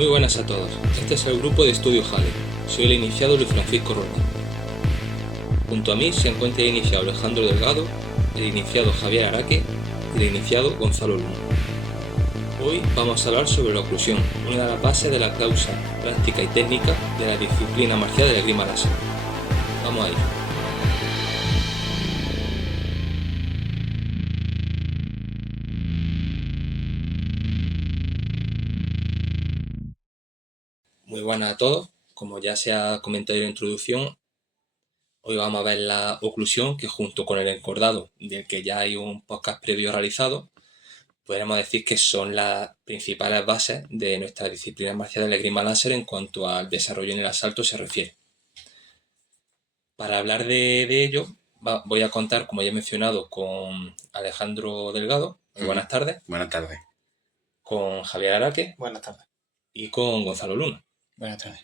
Muy buenas a todos, este es el grupo de estudio Jale. Soy el iniciado Luis Francisco Roldán. Junto a mí se encuentra el iniciado Alejandro Delgado, el iniciado Javier Araque y el iniciado Gonzalo Luna. Hoy vamos a hablar sobre la oclusión, una de las bases de la causa práctica y técnica de la disciplina marcial de la esgrima láser. Vamos a ello. Muy buenas a todos, como ya se ha comentado en la introducción, hoy vamos a ver la oclusión, que junto con el encordado, del que ya hay un podcast previo realizado, podríamos decir que son las principales bases de nuestra disciplina marcial de la esgrima láser en cuanto al desarrollo en el asalto se refiere. Para hablar de ello, voy a contar, como ya he mencionado, con Alejandro Delgado. Buenas tardes. Buenas tardes. Con Javier Araque. Buenas tardes. Y con Gonzalo Luna. Buenas tardes.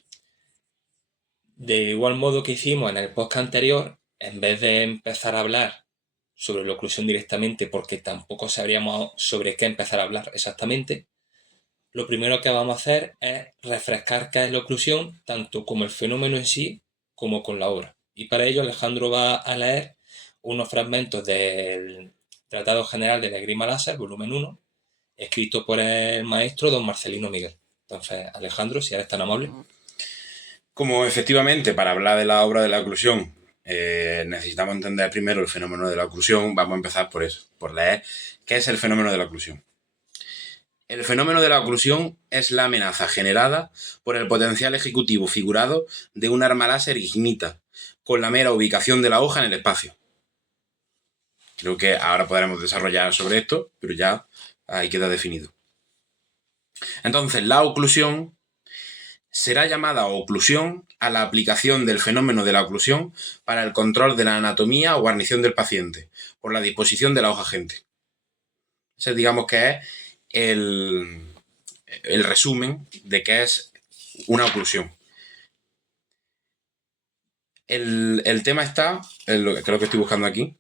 De igual modo que hicimos en el podcast anterior, en vez de empezar a hablar sobre la oclusión directamente, porque tampoco sabríamos sobre qué empezar a hablar exactamente, lo primero que vamos a hacer es refrescar qué es la oclusión, tanto como el fenómeno en sí, como con la obra. Y para ello Alejandro va a leer unos fragmentos del Tratado General de la Esgrima Láser, volumen 1, escrito por el maestro don Marcelino Miguel. Entonces, Alejandro, si eres tan amable. Como efectivamente para hablar de la obra de la oclusión necesitamos entender primero el fenómeno de la oclusión, vamos a empezar por eso, por leer qué es el fenómeno de la oclusión. El fenómeno de la oclusión es la amenaza generada por el potencial ejecutivo figurado de un arma láser ignita, con la mera ubicación de la hoja en el espacio. Creo que ahora podremos desarrollar sobre esto, pero ya ahí queda definido. Entonces, la oclusión será llamada oclusión a la aplicación del fenómeno de la oclusión para el control de la anatomía o guarnición del paciente, por la disposición de la hoja agente. Ese digamos que es el resumen de qué es una oclusión. El tema está, creo que estoy buscando aquí,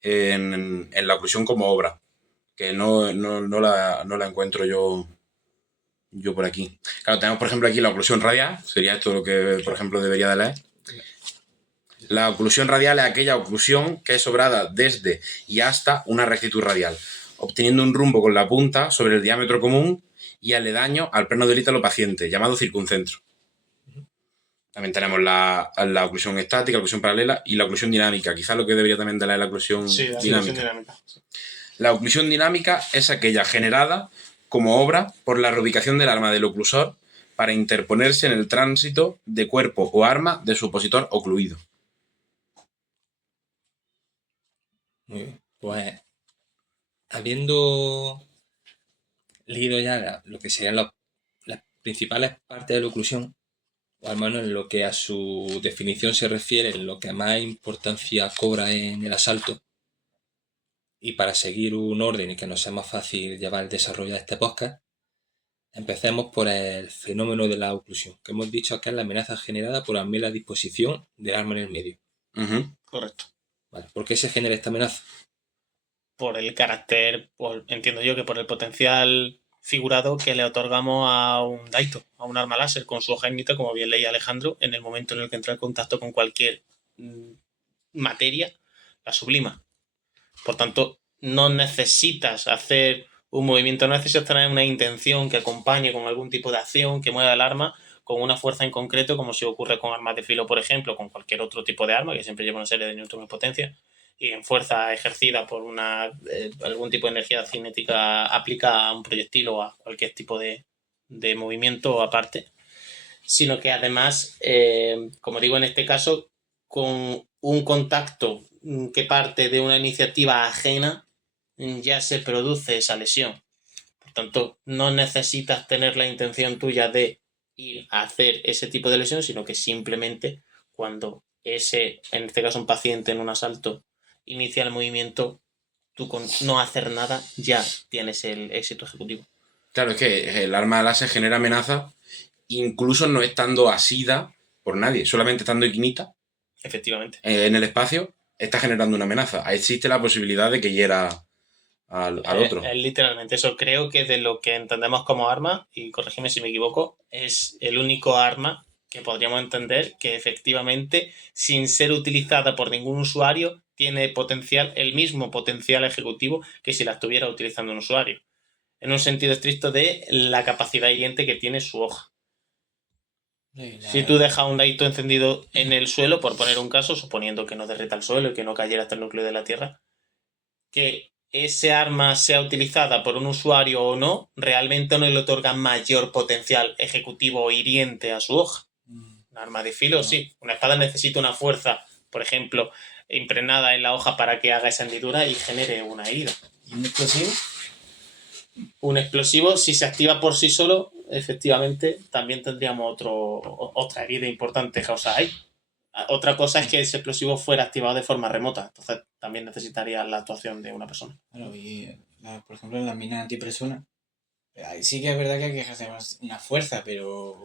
en la oclusión como obra, que no la encuentro yo por aquí. Claro, tenemos por ejemplo aquí la oclusión radial, sería esto lo que por ejemplo debería de leer. La oclusión radial es aquella oclusión que es obrada desde y hasta una rectitud radial, obteniendo un rumbo con la punta sobre el diámetro común y aledaño al plano del ítalo paciente, llamado circuncentro. También tenemos la oclusión estática, la oclusión paralela y la oclusión dinámica. Quizás lo que debería también de leer la oclusión dinámica. La oclusión dinámica es aquella generada como obra por la reubicación del arma del oclusor para interponerse en el tránsito de cuerpo o arma de su opositor ocluido. Muy bien. Pues, habiendo leído ya lo que serían las principales partes de la oclusión, o al menos en lo que a su definición se refiere, en lo que más importancia cobra en el asalto, y para seguir un orden y que nos sea más fácil llevar el desarrollo de este podcast, empecemos por el fenómeno de la oclusión, que hemos dicho que es la amenaza generada por la mera disposición del arma en el medio. Correcto. Vale. ¿Por qué se genera esta amenaza? Por el carácter, entiendo yo que por el potencial figurado que le otorgamos a un daito, a un arma láser con su hoja ignita, como bien leía Alejandro, en el momento en el que entra en contacto con cualquier materia, la sublima. Por tanto, no necesitas hacer un movimiento, no necesitas tener una intención que acompañe con algún tipo de acción que mueva el arma con una fuerza en concreto, como si ocurre con armas de filo, por ejemplo, con cualquier otro tipo de arma, que siempre lleva una serie de newtons de potencia, y en fuerza ejercida por algún tipo de energía cinética aplicada a un proyectil o a cualquier tipo de movimiento aparte, sino que además, como digo en este caso, con un contacto que parte de una iniciativa ajena, ya se produce esa lesión. Por tanto, no necesitas tener la intención tuya de ir a hacer ese tipo de lesión, sino que simplemente cuando en este caso un paciente en un asalto, inicia el movimiento, tú con no hacer nada ya tienes el éxito ejecutivo. Claro, es que el arma láser genera amenaza incluso no estando asida por nadie, solamente estando ignita. Efectivamente. En el espacio está generando una amenaza. Existe la posibilidad de que hiera al otro. Es literalmente eso. Creo que de lo que entendemos como arma, y corrígeme si me equivoco, es el único arma que podríamos entender que efectivamente, sin ser utilizada por ningún usuario, tiene potencial, el mismo potencial ejecutivo que si la estuviera utilizando un usuario. En un sentido estricto de la capacidad hiriente que tiene su hoja. Si tú dejas un Daito encendido en el suelo, por poner un caso, suponiendo que no derrita el suelo y que no cayera hasta el núcleo de la Tierra, que ese arma sea utilizada por un usuario o no, realmente no le otorga mayor potencial ejecutivo o hiriente a su hoja. Un arma de filo, sí. Una espada necesita una fuerza, por ejemplo, impregnada en la hoja para que haga esa hendidura y genere una herida. ¿Y un explosivo? Un explosivo, si se activa por sí solo, efectivamente, también tendríamos otra herida importante causada ahí. Otra cosa es que ese explosivo fuera activado de forma remota, entonces también necesitaría la actuación de una persona. Claro, y por ejemplo en las minas antipersona, ahí sí que es verdad que hay que ejercer una fuerza, pero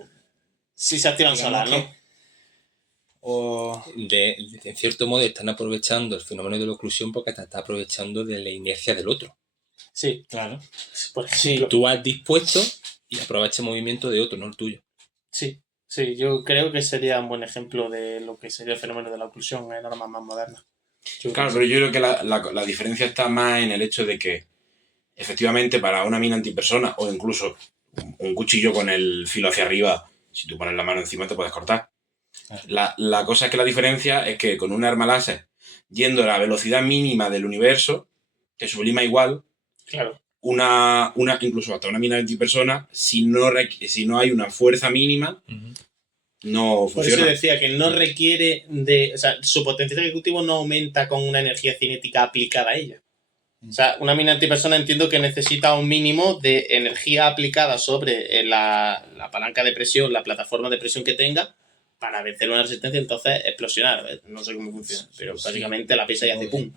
Si se activan digamos solas, ¿no? que- o En cierto modo están aprovechando el fenómeno de la oclusión porque te está aprovechando de la inercia del otro. Sí, claro, por ejemplo. Tú has dispuesto y aprovecha el movimiento de otro, no el tuyo. Sí, yo creo que sería un buen ejemplo de lo que sería el fenómeno de la oclusión en armas más modernas. Claro, pero yo creo que la diferencia está más en el hecho de que efectivamente para una mina antipersona o incluso un cuchillo con el filo hacia arriba, si tú pones la mano encima te puedes cortar. La cosa es que la diferencia es que con un arma láser, yendo a la velocidad mínima del universo, te sublima igual Claro. incluso hasta una mina antipersona, si no hay una fuerza mínima, no Por eso funciona. decía que no requiere de... O sea, su potencial ejecutivo no aumenta con una energía cinética aplicada a ella. O sea, una mina antipersona entiendo que necesita un mínimo de energía aplicada sobre la palanca de presión, la plataforma de presión que tenga, para vencer una resistencia y entonces explosionar. No sé cómo funciona, pero básicamente la pisa y hace pum.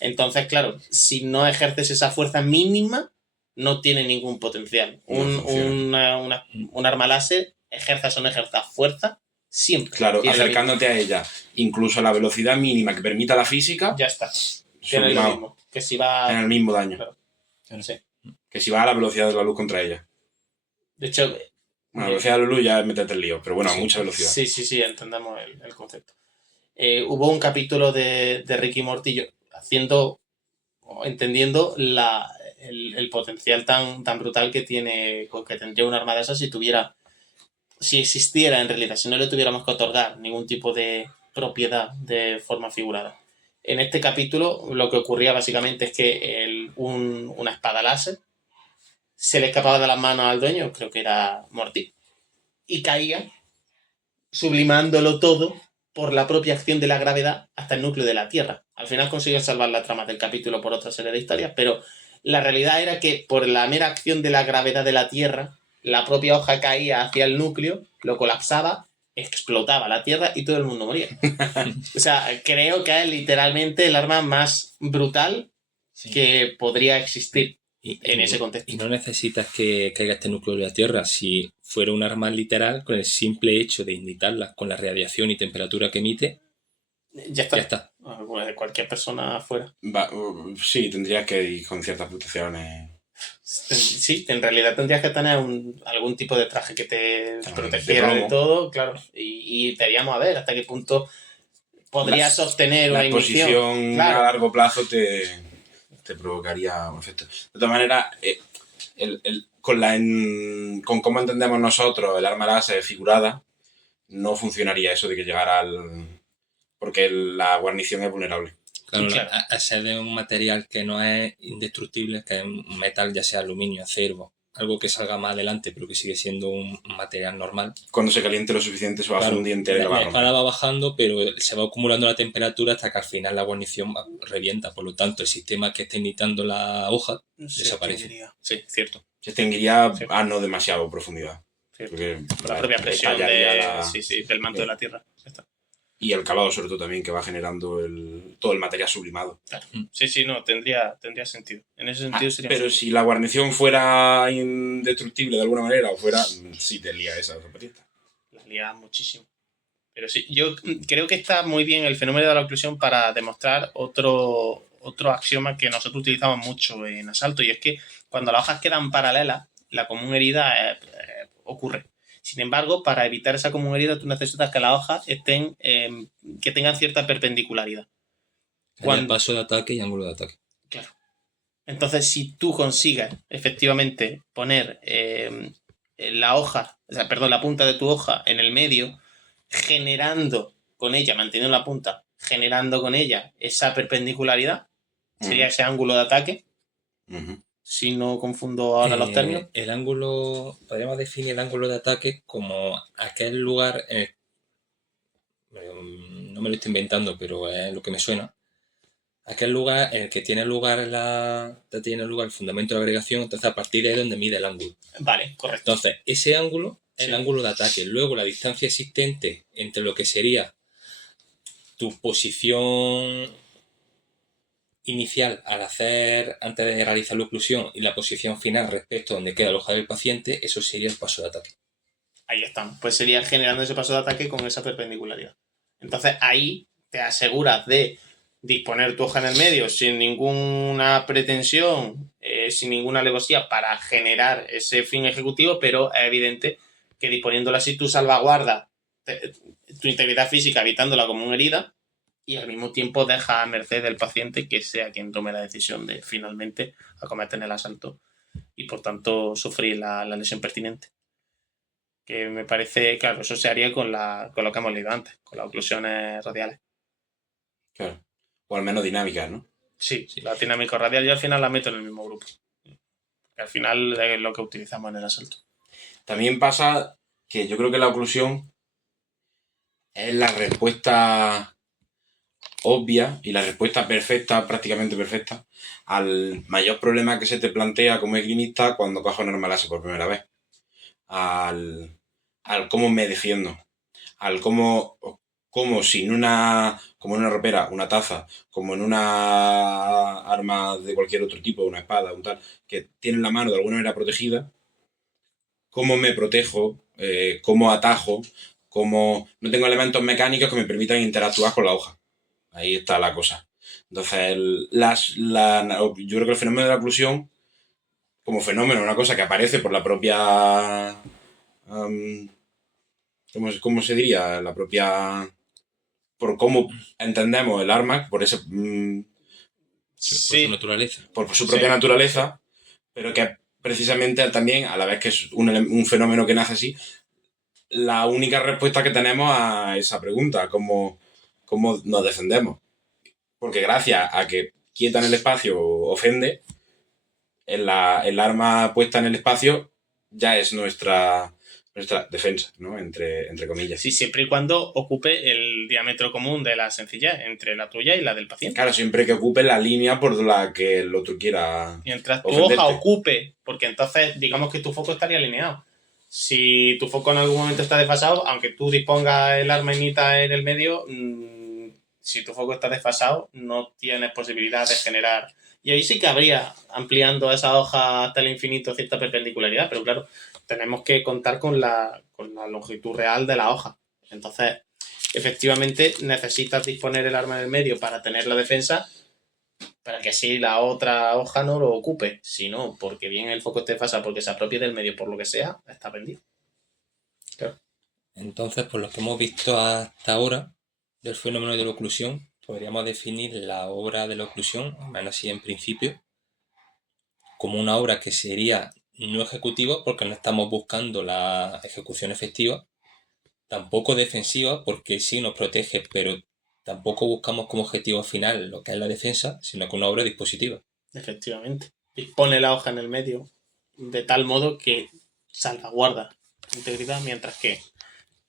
Entonces, claro, si no ejerces esa fuerza mínima, no tiene ningún potencial. Un arma láser, ejerzas o no ejerzas fuerza, siempre. Claro, tiene acercándote a ella, incluso a la velocidad mínima que permita la física, ya está. Tiene lo sublimado, mismo. Que si va... tiene el mismo daño. Claro, sí. Que si va a la velocidad de la luz contra ella. De hecho... Bueno, la velocidad de la luz ya es meterte el lío, pero bueno, a sí, mucha velocidad. Sí, entendemos el concepto. Hubo un capítulo de Ricky Morty entendiendo el potencial tan brutal que tendría un arma de esas si existiera en realidad, si no le tuviéramos que otorgar ningún tipo de propiedad de forma figurada. En este capítulo lo que ocurría básicamente es que una espada láser se le escapaba de las manos al dueño, creo que era Morty, y caía, sublimándolo todo por la propia acción de la gravedad hasta el núcleo de la Tierra. Al final consiguió salvar la trama del capítulo por otra serie de historias, pero la realidad era que por la mera acción de la gravedad de la Tierra, la propia hoja caía hacia el núcleo, lo colapsaba, explotaba la Tierra y todo el mundo moría. O sea, creo que es literalmente el arma más brutal que podría existir en ese contexto. Y no necesitas que caiga este núcleo de la Tierra. Si fuera un arma literal, con el simple hecho de inyectarla con la radiación y temperatura que emite, ya está. Ya está. Cualquier persona afuera. Sí, tendrías que ir con ciertas protecciones. Sí, en realidad tendrías que tener algún tipo de traje que te protegiera de todo, claro. Y veríamos a ver hasta qué punto podría sostener una exposición ignición. Claro. a largo plazo te provocaría un efecto. De todas maneras, con cómo entendemos nosotros el arma láser figurada, no funcionaría eso de que llegara al... porque la guarnición es vulnerable. Claro. A ser de un material que no es indestructible, que es un metal, ya sea aluminio, acero, algo que salga más adelante, pero que sigue siendo un material normal. Cuando se caliente lo suficiente se va a fundir entero. La espada va bajando, pero se va acumulando la temperatura hasta que al final la guarnición revienta. Por lo tanto, el sistema que está imitando la hoja desaparece. Sí, cierto. Se extinguiría a no demasiado profundidad. Porque la propia presión del manto de la Tierra. Está. Y el calado, sobre todo, también, que va generando todo el material sublimado. Claro. Sí, no, tendría sentido. En ese sentido sería... Pero si la guarnición fuera indestructible de alguna manera, o fuera... sí te lía esa zapatista. La lía muchísimo. Pero sí, yo creo que está muy bien el fenómeno de la oclusión para demostrar otro otro axioma que nosotros utilizamos mucho en asalto, y es que cuando las hojas quedan paralelas, la común herida ocurre. Sin embargo, para evitar esa común herida, tú necesitas que las hojas estén, que tengan cierta perpendicularidad. Haya paso de ataque y ángulo de ataque. Claro. Entonces, si tú consigues efectivamente poner la hoja, la punta de tu hoja en el medio, generando con ella, manteniendo la punta, generando con ella esa perpendicularidad, sería ese ángulo de ataque. Si no confundo ahora los términos. El ángulo, podríamos definir el ángulo de ataque como aquel lugar, no me lo estoy inventando, pero es lo que me suena, aquel lugar en el que tiene lugar el fundamento de la agregación, entonces a partir de ahí es donde mide el ángulo. Vale, correcto. Entonces, ese ángulo es el ángulo de ataque. Luego, la distancia existente entre lo que sería tu posición inicial antes de realizar la oclusión y la posición final respecto a donde queda el ojo del paciente, eso sería el paso de ataque. Ahí estamos. Pues sería generando ese paso de ataque con esa perpendicularidad. Entonces ahí te aseguras de disponer tu hoja en el medio sin ninguna pretensión, sin ninguna alevosía para generar ese fin ejecutivo, pero es evidente que disponiéndola así tú salvaguardas tu integridad física evitándola como una herida y al mismo tiempo deja a merced del paciente que sea quien tome la decisión de finalmente acometer el asalto y por tanto sufrir la lesión pertinente. Que me parece, claro, eso se haría con lo que hemos leído antes, con las oclusiones radiales. Claro. O al menos dinámicas, ¿no? Sí, la dinámica radial yo al final la meto en el mismo grupo. Al final es lo que utilizamos en el asalto. También pasa que yo creo que la oclusión es la respuesta obvia y la respuesta perfecta, prácticamente perfecta, al mayor problema que se te plantea como esgrimista cuando cojo un arma láser por primera vez. Al cómo me defiendo. Al cómo sin como en una ropera, una taza, como en una arma de cualquier otro tipo, una espada, un tal, que tiene la mano de alguna manera protegida, cómo me protejo, cómo atajo, cómo no tengo elementos mecánicos que me permitan interactuar con la hoja. Ahí está la cosa. Entonces, yo creo que el fenómeno de la oclusión, como fenómeno, una cosa que aparece por la propia... ¿cómo se diría? La propia... Por cómo entendemos el arma, por ese... Por su naturaleza. Por su propia naturaleza, pero que precisamente también, a la vez que es un fenómeno que nace así, la única respuesta que tenemos a esa pregunta, cómo nos defendemos. Porque gracias a que quieta en el espacio ofende, el arma puesta en el espacio ya es nuestra defensa, ¿no? Entre comillas. Sí, siempre y cuando ocupe el diámetro común de la sencillez entre la tuya y la del paciente. Claro, siempre que ocupe la línea por la que el otro quiera. Mientras tu ofenderte. hoja ocupe, porque entonces digamos que tu foco estaría alineado. Si tu foco en algún momento está desfasado, aunque tú dispongas el arma inita en el medio, si tu foco está desfasado, no tienes posibilidad de generar. Y ahí sí que habría, ampliando esa hoja hasta el infinito, cierta perpendicularidad, pero claro, tenemos que contar con la longitud real de la hoja. Entonces, efectivamente, necesitas disponer el arma en el medio para tener la defensa, para que así la otra hoja no lo ocupe. Si no, porque bien el foco esté desfasado, porque se apropie del medio por lo que sea, está vendido. Claro. Entonces, por lo que hemos visto hasta ahora del fenómeno de la oclusión, podríamos definir la obra de la oclusión, al menos así en principio, como una obra que sería no ejecutiva porque no estamos buscando la ejecución efectiva, tampoco defensiva porque sí nos protege, pero tampoco buscamos como objetivo final lo que es la defensa, sino que una obra dispositiva. Efectivamente. Dispone la hoja en el medio de tal modo que salvaguarda la integridad mientras que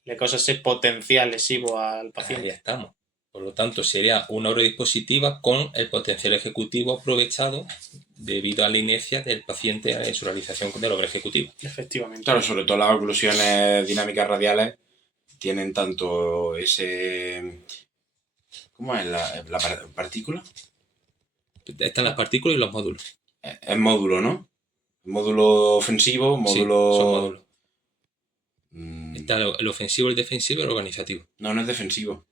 le causa ese potencial lesivo al paciente. Ahí estamos. Por lo tanto, sería una obra dispositiva con el potencial ejecutivo aprovechado debido a la inercia del paciente en su realización de la obra ejecutiva. Efectivamente. Claro, sobre todo las oclusiones dinámicas radiales tienen tanto ese... ¿Cómo es la partícula? Están las partículas y los módulos. Es módulo, ¿no? Módulo ofensivo, módulo... Sí, son módulos. Está el ofensivo, el defensivo y el organizativo. No es defensivo.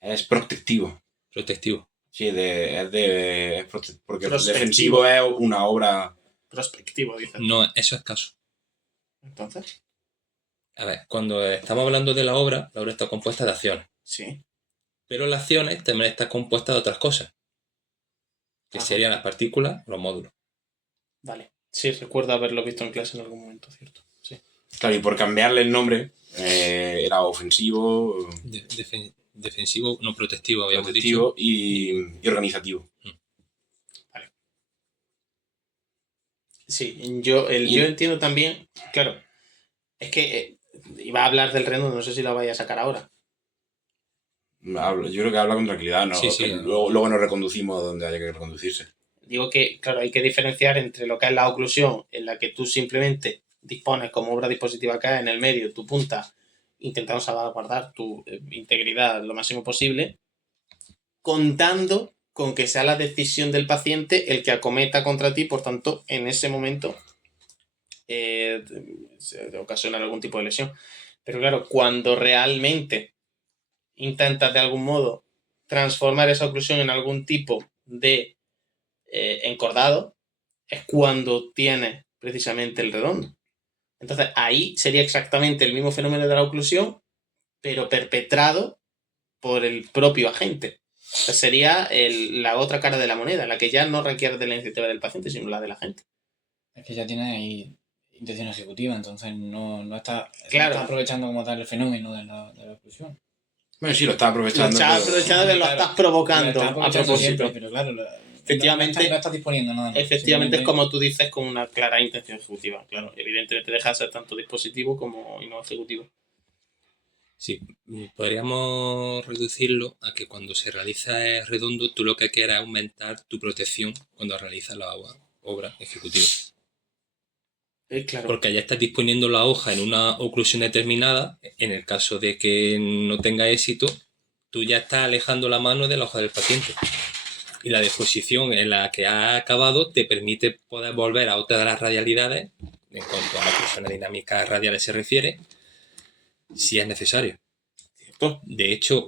Es protectivo. Protectivo. Sí, porque Prospectivo. defensivo es una obra. Prospectivo, dices. No, eso es caso. Entonces, A ver, cuando estamos hablando de la obra está compuesta de acciones. sí. Pero las acciones también están compuestas de otras cosas, que Ajá. serían las partículas, los módulos. Vale. Sí, recuerdo haberlo visto en clase en algún momento, ¿cierto? Sí. Claro, y por cambiarle el nombre, era ofensivo, Defensivo, no protectivo, habíamos protectivo dicho. y organizativo. Sí, yo entiendo también, claro, es que iba a hablar del redondo, no sé si lo vaya a sacar ahora. Yo creo que habla con tranquilidad, ¿no? Sí, sí. Luego nos reconducimos donde haya que reconducirse. Digo que, claro, hay que diferenciar entre lo que es la oclusión, en la que tú simplemente dispones como obra dispositiva que hay en el medio, tu punta, intentando salvaguardar tu integridad lo máximo posible, contando con que sea la decisión del paciente el que acometa contra ti, por tanto, en ese momento se ocasiona algún tipo de lesión. Pero claro, cuando realmente intentas de algún modo transformar esa oclusión en algún tipo de encordado, es cuando tienes precisamente el redondo. Entonces ahí sería exactamente el mismo fenómeno de la oclusión, pero perpetrado por el propio agente. O sea, sería la otra cara de la moneda, la que ya no requiere de la iniciativa del paciente, sino la del agente. Es que ya tiene ahí intención ejecutiva, entonces no está aprovechando como tal el fenómeno de la oclusión. Bueno, sí, lo está aprovechando. Lo estás aprovechando que lo estás provocando a propósito. Siempre, pero claro, efectivamente, no estás disponiendo nada. Efectivamente, es como tú dices, con una clara intención ejecutiva. Claro, evidentemente deja de ser tanto dispositivo como y no ejecutivo. Sí, podríamos reducirlo a que cuando se realiza el redondo, tú lo que quieras es aumentar tu protección cuando realizas la obra ejecutiva. Claro. Porque ya estás disponiendo la hoja en una oclusión determinada. En el caso de que no tenga éxito, tú ya estás alejando la mano de la hoja del paciente. Y la disposición en la que has acabado te permite poder volver a otra de las radialidades, en cuanto a la oclusiones dinámicas radiales se refiere, si es necesario. De hecho,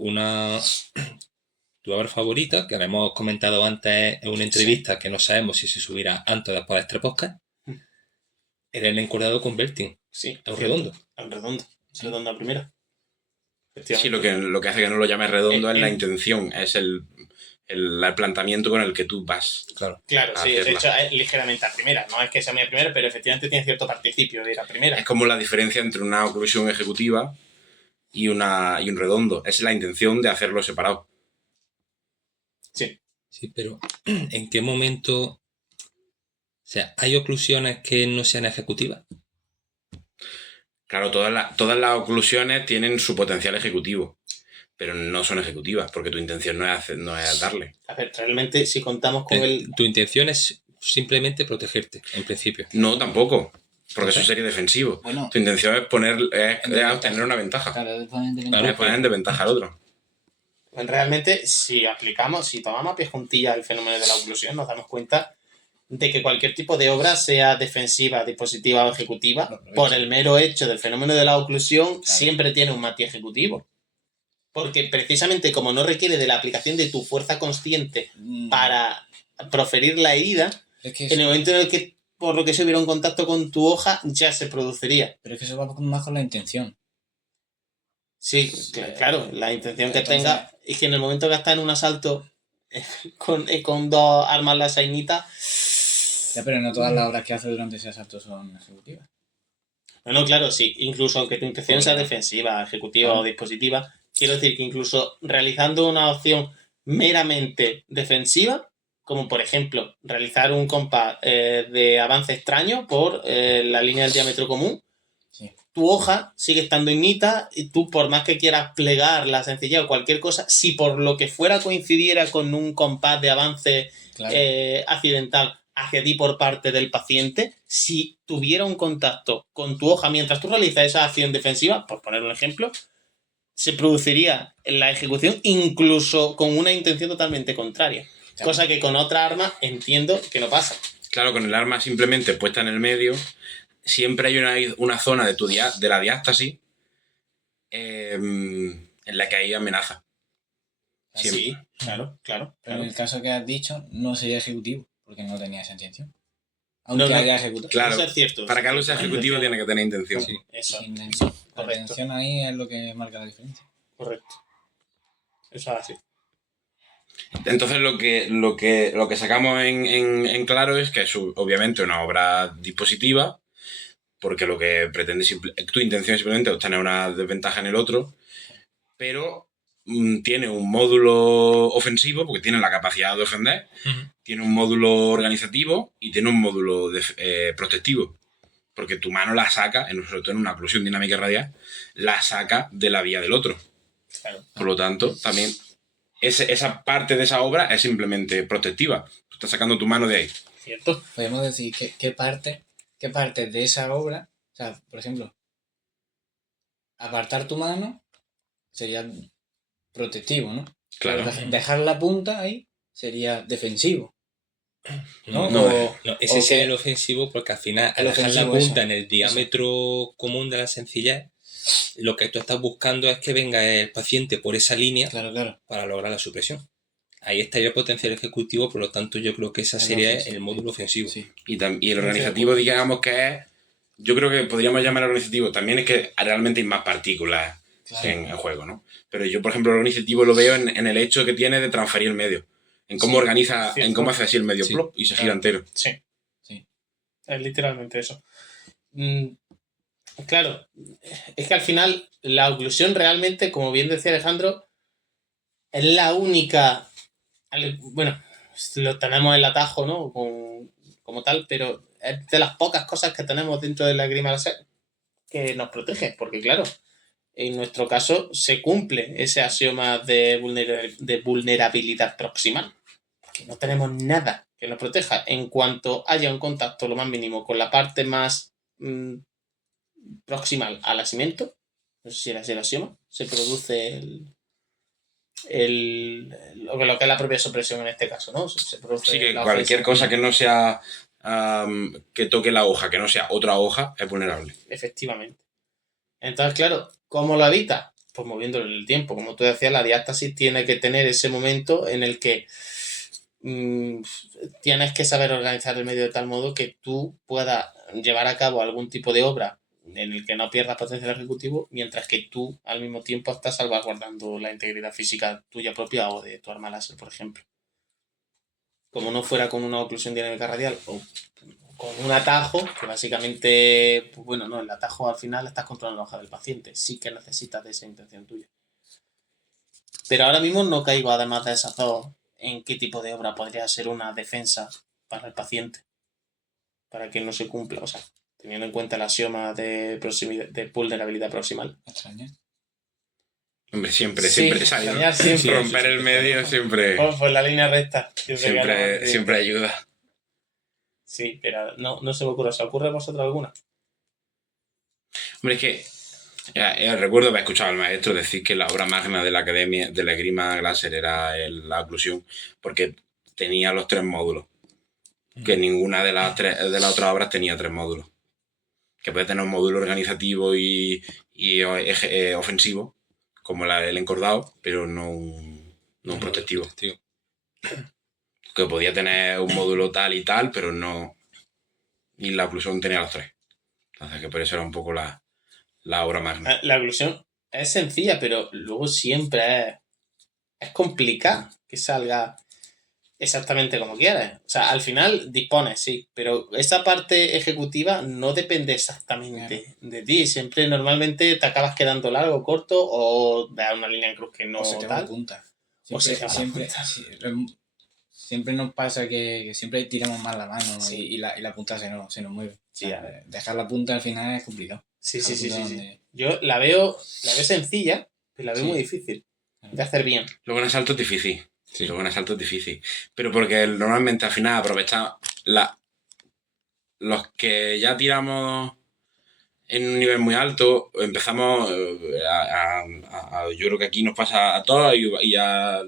tu obra favorita, que la hemos comentado antes en una entrevista, que no sabemos si se subirá antes o después de este podcast, era el encordado con Belting. Sí. Es un redondo. Es un redondo. Redondo a primera. Sí, lo que hace que no lo llames redondo es la intención, es el planteamiento con el que tú vas. Claro, sí, de hecho es ligeramente a primera. No es que sea mi primera, pero efectivamente tiene cierto participio de ir a primera. Es como la diferencia entre una oclusión ejecutiva y un redondo. Es la intención de hacerlo separado. Sí. Sí, pero ¿en qué momento? O sea, ¿hay oclusiones que no sean ejecutivas? Claro, todas las oclusiones tienen su potencial ejecutivo, pero no son ejecutivas, porque tu intención no es darle. A ver, realmente si contamos con Tu intención es simplemente protegerte, en principio. No, tampoco, porque eso sería defensivo. Bueno, tu intención es obtener una ventaja. Claro, Es poner en desventaja al otro. Realmente, si tomamos a pie juntilla el fenómeno de la oclusión, nos damos cuenta de que cualquier tipo de obra, sea defensiva, dispositiva o ejecutiva, por el mero hecho del fenómeno de la oclusión, siempre tiene un matiz ejecutivo. Porque precisamente como no requiere de la aplicación de tu fuerza consciente para proferir la herida, en el momento en el que, por lo que se hubiera un contacto con tu hoja, ya se produciría. Pero es que eso va más con la intención. Sí, claro, la intención que tenga es que en el momento que está en un asalto con dos armas lasainitas. Ya, pero no todas las obras que hace durante ese asalto son ejecutivas. No, claro, sí. Incluso aunque tu intención sea defensiva, ejecutiva o dispositiva, quiero decir que incluso realizando una opción meramente defensiva, como por ejemplo realizar un compás de avance extraño por la línea del diámetro común, tu hoja sigue estando ignita y tú, por más que quieras plegar la sencillez o cualquier cosa, si por lo que fuera coincidiera con un compás de avance accidental hacia ti por parte del paciente, si tuviera un contacto con tu hoja mientras tú realizas esa acción defensiva, por poner un ejemplo, se produciría la ejecución incluso con una intención totalmente contraria. Cosa que con otra arma entiendo que no pasa. Claro, con el arma simplemente puesta en el medio, siempre hay una zona de la diástasis en la que hay amenaza. Sí, claro. Pero en el caso que has dicho, no sería ejecutivo, porque no tenía esa intención. Aunque haya ejecutado. Claro, Eso es cierto. para que algo sea ejecutivo tiene que tener intención. Sí. Eso. Sin intención. La Correcto. intención ahí es lo que marca la diferencia. Correcto. Eso es así. Entonces lo que sacamos en claro es que es obviamente una obra dispositiva, porque lo que pretende tu intención es simplemente obtener una desventaja en el otro, pero tiene un módulo ofensivo, porque tiene la capacidad de ofender, tiene un módulo organizativo y tiene un módulo protectivo, porque tu mano la saca, sobre todo en una oclusión dinámica radial, la saca de la vía del otro. Claro. Por lo tanto, también esa parte de esa obra es simplemente protectiva. Tú estás sacando tu mano de ahí. ¿Cierto? Podemos decir qué parte de esa obra, o sea, por ejemplo, apartar tu mano sería protectivo, ¿no? Claro. Pero dejar la punta ahí sería defensivo. No, ¿no? ese sería el ofensivo, porque al final, al dejar la punta en el diámetro común de la sencillez, lo que tú estás buscando es que venga el paciente por esa línea para lograr la supresión. Ahí estaría el potencial ejecutivo, por lo tanto yo creo que esa sería el módulo ofensivo. Sí. Y el organizativo, digamos que es, yo creo que podríamos llamar organizativo, también es que realmente hay más partículas en el juego, ¿no? Pero yo, por ejemplo, el organizativo lo veo en el hecho que tiene de transferir el medio, en cómo organiza, en cómo hace así el medio plop y se gira entero. Sí. Es literalmente eso. Claro, es que al final la oclusión realmente, como bien decía Alejandro, es la única... Bueno, lo tenemos en el atajo, ¿no? Como tal, pero es de las pocas cosas que tenemos dentro de la Grima Láser que nos protege, porque claro, en nuestro caso se cumple ese axioma de vulnerabilidad proximal, porque no tenemos nada que nos proteja. En cuanto haya un contacto lo más mínimo con la parte más proximal al asiento, no sé si era así el axioma, se produce lo que es la propia supresión en este caso, ¿no? Se produce sí, que cualquier cosa que no sea que toque la hoja, que no sea otra hoja, es vulnerable. Efectivamente. Entonces, claro, ¿cómo lo evita? Pues moviéndolo en el tiempo. Como tú decías, la diástasis tiene que tener ese momento en el que tienes que saber organizar el medio de tal modo que tú puedas llevar a cabo algún tipo de obra en el que no pierdas potencial ejecutivo, mientras que tú al mismo tiempo estás salvaguardando la integridad física tuya propia o de tu arma láser, por ejemplo. Como no fuera con una oclusión dinámica radial o con un atajo, que básicamente, pues bueno, no, el atajo al final estás controlando la hoja del paciente, sí que necesitas de esa intención tuya. Pero ahora mismo no caigo, además de esas dos, en qué tipo de obra podría ser una defensa para el paciente, para que no se cumpla, o sea, teniendo en cuenta el axioma de vulnerabilidad proximal. Extraña. Hombre, siempre romper el medio siempre. Pues la línea recta. Siempre ayuda. Sí, pero no se me ocurre. ¿Se ocurre a vosotros alguna? Hombre, es que recuerdo haber escuchado al maestro decir que la obra magna de la academia de la Esgrima Láser era la oclusión, porque tenía los 3 módulos. Que ninguna de las otras obras tenía 3 módulos. Que puede tener un módulo organizativo y ofensivo, como el encordado, pero no un protectivo. Que podía tener un módulo tal y tal, pero no. Y la oclusión tenía los 3. Entonces, que por eso era un poco la obra magna. La oclusión es sencilla, pero luego siempre es complicado que salga exactamente como quieras. O sea, al final dispones, sí, pero esa parte ejecutiva no depende exactamente de ti. Siempre normalmente te acabas quedando largo, corto, o da una línea en cruz que no o se te tal. va punta. Siempre nos pasa que siempre tiramos más la mano, ¿no? y la punta se nos mueve. Sí, o sea, dejar la punta al final es complicado. Sí. Yo la veo sencilla, pero la veo muy difícil de hacer bien. Luego en asalto es difícil. Sí, luego en asalto es difícil. Pero porque normalmente al final aprovechamos los que ya tiramos en un nivel muy alto, empezamos yo creo que aquí nos pasa a todos y a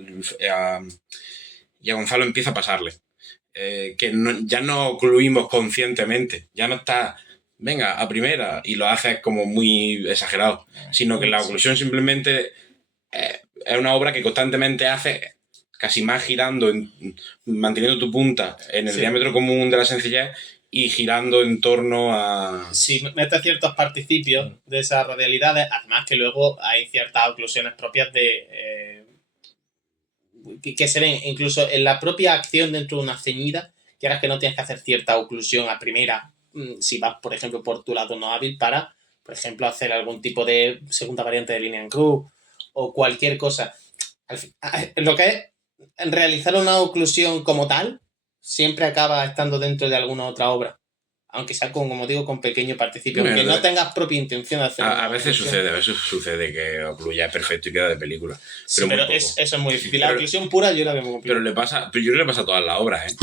Gonzalo empieza a pasarle. Que ya no ocluimos conscientemente, ya no está, venga, a primera, y lo haces como muy exagerado, sino que la oclusión simplemente es una obra que constantemente haces casi más girando, manteniendo tu punta en el diámetro común de la sencillez y girando en torno a... Sí, mete ciertos participios de esas radialidades, además que luego hay ciertas oclusiones propias de... que se ven incluso en la propia acción dentro de una ceñida, quieras que no tienes que hacer cierta oclusión a primera, si vas, por ejemplo, por tu lado no hábil para, por ejemplo, hacer algún tipo de segunda variante de línea en cruz o cualquier cosa. Lo que es realizar una oclusión como tal siempre acaba estando dentro de alguna otra obra, aunque sea como digo, con pequeño participio, aunque no tengas propia intención de hacer a veces sucede que ocluya perfecto y queda de película. Sí, pero eso es muy difícil. La oclusión pura yo la veo muy complicada. Pero yo creo que le pasa a todas las obras, ¿eh?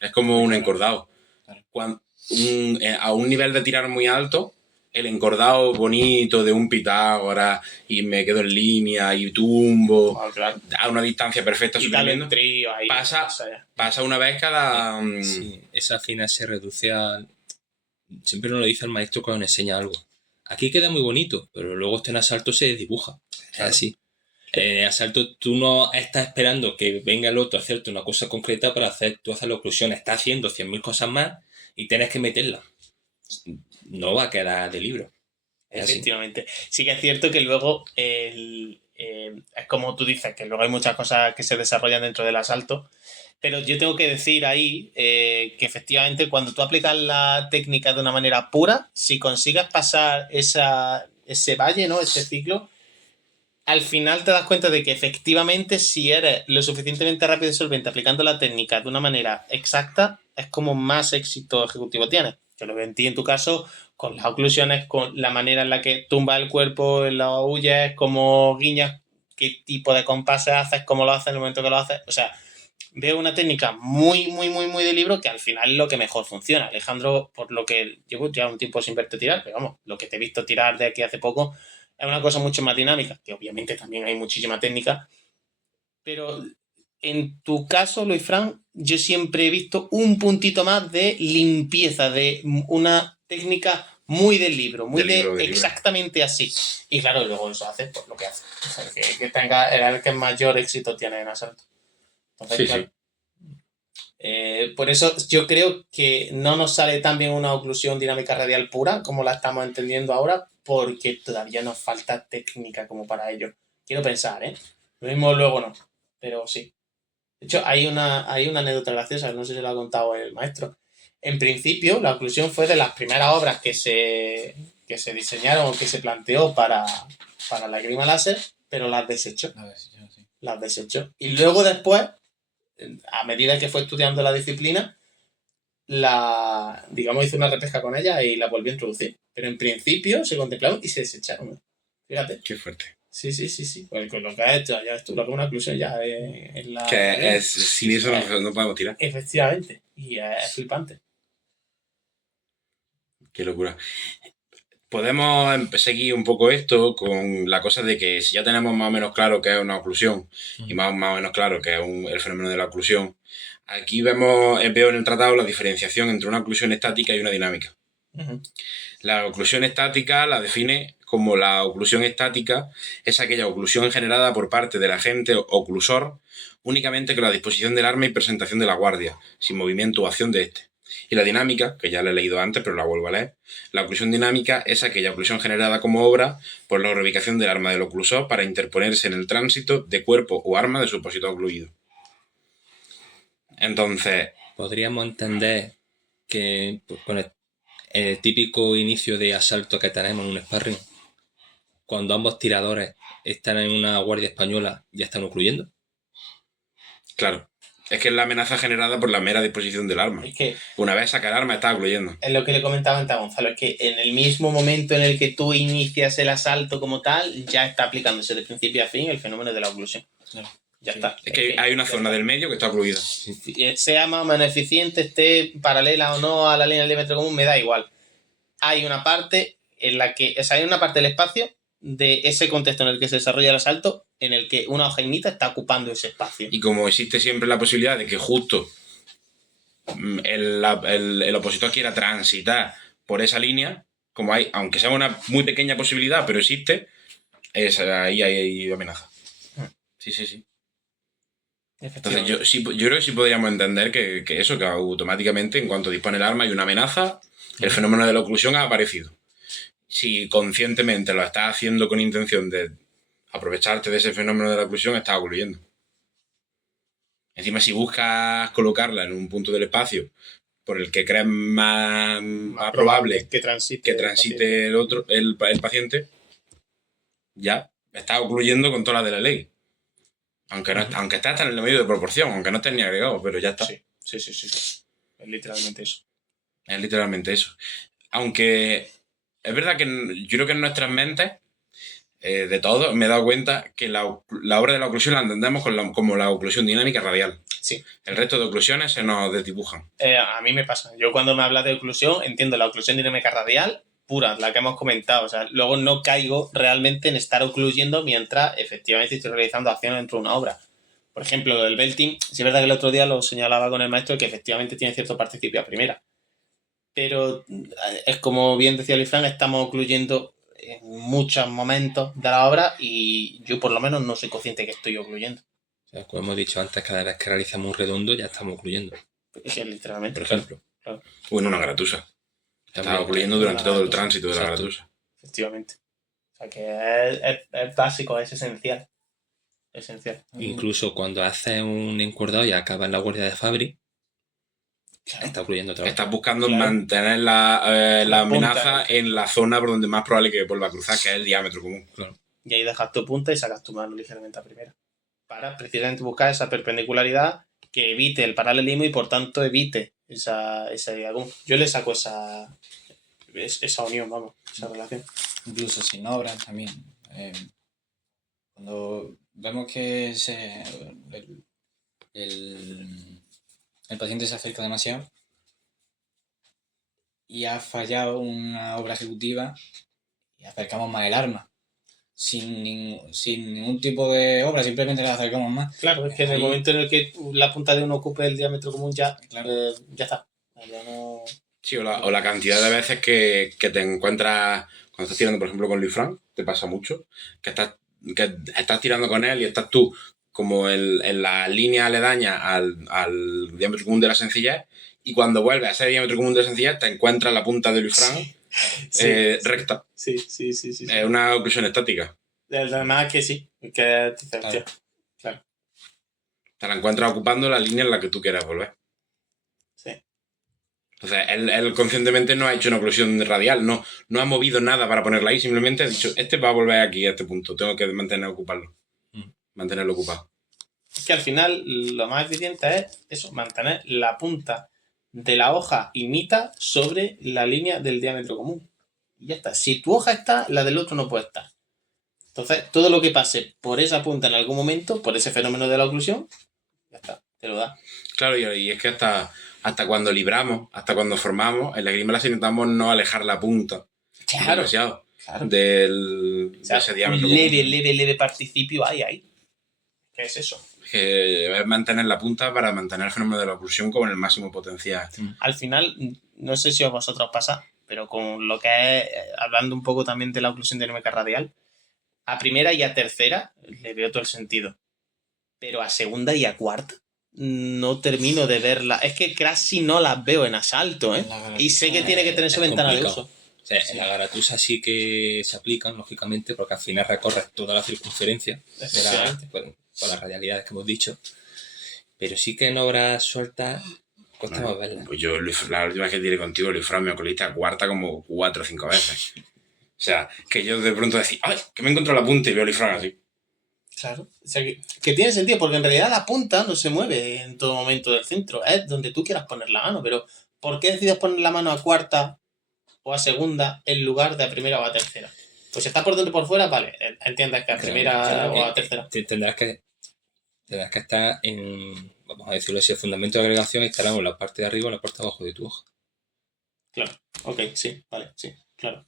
Es como un encordado. A un nivel de tirar muy alto, el encordado bonito de un Pitágoras y me quedo en línea y tumbo a una distancia perfecta suprimiendo, pasa una vez cada... Sí, esa fina se reduce a... Siempre nos lo dice el maestro cuando enseña algo. Aquí queda muy bonito, pero luego en asalto se desdibuja. Es así. En asalto tú no estás esperando que venga el otro a hacerte una cosa concreta para tú hacer la oclusión. Estás haciendo 100.000 cosas más y tienes que meterla. No va a quedar de libro. Efectivamente. Sí que es cierto que luego es como tú dices, que luego hay muchas cosas que se desarrollan dentro del asalto, pero yo tengo que decir ahí que efectivamente cuando tú aplicas la técnica de una manera pura, si consigues pasar ese valle, ¿no? Ese ciclo, al final te das cuenta de que efectivamente si eres lo suficientemente rápido y solvente aplicando la técnica de una manera exacta, es como más éxito ejecutivo tienes. Yo lo veo en ti en tu caso, con las oclusiones, con la manera en la que tumbas el cuerpo, lo huyes, cómo guiñas, qué tipo de compases haces, cómo lo haces en el momento que lo haces. O sea, veo una técnica muy, muy, muy, muy de libro que al final es lo que mejor funciona. Alejandro, por lo que llevo ya un tiempo sin verte tirar, pero vamos, lo que te he visto tirar de aquí hace poco es una cosa mucho más dinámica, que obviamente también hay muchísima técnica, pero en tu caso, Luis Fran, yo siempre he visto un puntito más de limpieza, de una técnica muy del libro, muy de exactamente así. Y claro, luego eso hace pues, lo que hace. O sea, que tenga el que mayor éxito tiene en asalto. Entonces, sí, claro, por eso yo creo que no nos sale tan bien una oclusión dinámica radial pura como la estamos entendiendo ahora, porque todavía nos falta técnica como para ello. Quiero pensar, ¿eh? Lo mismo luego no, pero sí. De hecho, hay una anécdota graciosa, no sé si lo ha contado el maestro. En principio, la oclusión fue de las primeras obras que se diseñaron o que se planteó para la esgrima láser, pero las desechó. Las desechó. Y luego después, a medida que fue estudiando la disciplina, hizo una repesca con ella y la volvió a introducir. Pero en principio se contemplaron y se desecharon. Fíjate. Qué fuerte. Sí. Pues con lo que has hecho, ya estuvo con una oclusión ya en la... Que sin eso no podemos tirar. Efectivamente. Y es flipante. Qué locura. Podemos seguir un poco esto con la cosa de que si ya tenemos más o menos claro que es una oclusión y más o menos claro que es el fenómeno de la oclusión, aquí veo en el tratado la diferenciación entre una oclusión estática y una dinámica. Uh-huh. La oclusión estática la define como la oclusión estática es aquella oclusión generada por parte del agente oclusor únicamente con la disposición del arma y presentación de la guardia, sin movimiento o acción de éste. Y la dinámica, que ya la he leído antes, pero la vuelvo a leer, la oclusión dinámica es aquella oclusión generada como obra por la reubicación del arma del oclusor para interponerse en el tránsito de cuerpo o arma de su opositor ocluido. Entonces... Podríamos entender que con el típico inicio de asalto que tenemos en un sparring, cuando ambos tiradores están en una guardia española, ya están ocluyendo. Claro. Es que es la amenaza generada por la mera disposición del arma. Es que una vez saca el arma, está ocluyendo. Es lo que le comentaba antes a Gonzalo, es que en el mismo momento en el que tú inicias el asalto como tal, ya está aplicándose de principio a fin el fenómeno de la oclusión. Claro. Ya está. Es que hay una zona del medio que está ocluida. Sea más o menos eficiente, esté paralela o no a la línea del diámetro común, me da igual. Hay una parte en la que, o sea, hay una parte del espacio de ese contexto en el que se desarrolla el asalto en el que una hoja ignita está ocupando ese espacio. Y como existe siempre la posibilidad de que justo el opositor quiera transitar por esa línea, como hay, aunque sea una muy pequeña posibilidad, pero existe, ahí hay amenaza. Sí. Entonces Efectivamente. yo creo que sí podríamos entender que eso, que automáticamente en cuanto dispone el arma y una amenaza, el fenómeno de la oclusión ha aparecido. Si conscientemente lo estás haciendo con intención de aprovecharte de ese fenómeno de la oclusión, estás ocluyendo. Encima, si buscas colocarla en un punto del espacio por el que crees más probable que que transite transite el paciente, ya estás ocluyendo con todas las de la ley. Aunque estés hasta en el medio de proporción, aunque no estés ni agregado, pero ya está. Sí. Es literalmente eso. Es literalmente eso. Aunque es verdad que yo creo que en nuestras mentes, de todo, me he dado cuenta que la obra de la oclusión la entendemos como la oclusión dinámica radial. Sí. El resto de oclusiones se nos desdibujan. A mí me pasa. Yo cuando me hablas de oclusión entiendo la oclusión dinámica radial pura, la que hemos comentado. O sea, luego no caigo realmente en estar ocluyendo mientras efectivamente estoy realizando acciones dentro de una obra. Por ejemplo, el belting, sí es verdad que el otro día lo señalaba con el maestro que efectivamente tiene cierto participio a primera. Pero es como bien decía Lifran, estamos ocluyendo en muchos momentos de la obra y yo por lo menos no soy consciente que estoy ocluyendo. O sea, como hemos dicho antes, cada vez que realizamos un redondo ya estamos ocluyendo. Es que literalmente. Por ejemplo. Claro. O en una gratusa. Estás ocluyendo durante todo el tránsito de la gratusa. Efectivamente. O sea que es básico, es esencial. Incluso cuando haces un encordado y acabas en la guardia de Fabri, está ocluyendo otra vez. Estás buscando mantener la amenaza en la zona por donde más probable que vuelva a cruzar, que es el diámetro común. Claro. Y ahí dejas tu punta y sacas tu mano ligeramente a primera. Para precisamente buscar esa perpendicularidad que evite el paralelismo y por tanto evite esa diagonal. Yo le saco esa unión, vamos, esa relación. Incluso sin obras también. Cuando vemos que el paciente se acerca demasiado y ha fallado una obra ejecutiva y acercamos más el arma. Sin ningún tipo de obra, simplemente la acercamos más. Claro, es que en el momento en el que la punta de uno ocupe el diámetro común ya está. Ya no... Sí, o la cantidad de veces que te encuentras cuando estás tirando, por ejemplo, con Lifran, te pasa mucho, que estás tirando con él y estás tú como en la línea aledaña al diámetro común de la sencillez, y cuando vuelves a ese diámetro común de la sencillez te encuentras la punta de Lifran recta. Sí. Es una oclusión estática. Además que sí, que claro. Te la encuentras ocupando la línea en la que tú quieras volver. Sí. Entonces, él conscientemente no ha hecho una oclusión radial, no ha movido nada para ponerla ahí, simplemente ha dicho, este va a volver aquí a este punto, tengo que mantenerlo ocupado. Es que al final lo más eficiente es eso, mantener la punta de la hoja y mitad sobre la línea del diámetro común. Y ya está. Si tu hoja está, la del otro no puede estar. Entonces, todo lo que pase por esa punta en algún momento, por ese fenómeno de la oclusión, ya está, te lo da. Claro, y es que hasta cuando libramos, hasta cuando formamos, en la esgrima las intentamos no alejar la punta demasiado de ese diámetro. Leve participio hay. ¿Qué es eso? Que es mantener la punta para mantener el fenómeno de la oclusión con el máximo potencial. Al final, no sé si a vosotros pasa, pero con lo que es, hablando un poco también de la oclusión dinámica radial, a primera y a tercera le veo todo el sentido. Pero a segunda y a cuarta no termino de verla. Es que casi no las veo en asalto, ¿eh? Y sé que tiene que tener su ventana de uso. O sea, en la garatusa sí que se aplican, lógicamente, porque al final recorres toda la circunferencia con las radialidades que hemos dicho. Pero sí que en obras sueltas cuesta más verlas. Pues yo, la última vez que tiré contigo, Lifran me oculista a cuarta como 4 o 5 veces. O sea, que yo de pronto decía, ¡ay! Que me encuentro la punta y veo Lifran así. Claro. O sea, que tiene sentido, porque en realidad la punta no se mueve en todo momento del centro. Es donde tú quieras poner la mano. Pero, ¿por qué decides poner la mano a cuarta o a segunda en lugar de a primera o a tercera? Pues si está por dentro y por fuera, vale. Entiendes que a primera o a tercera. Tendrás que estar en, vamos a decirlo así, el fundamento de agregación instalado en la parte de arriba o en la parte de abajo de tu hoja. Claro. Ok, sí, vale, sí, claro.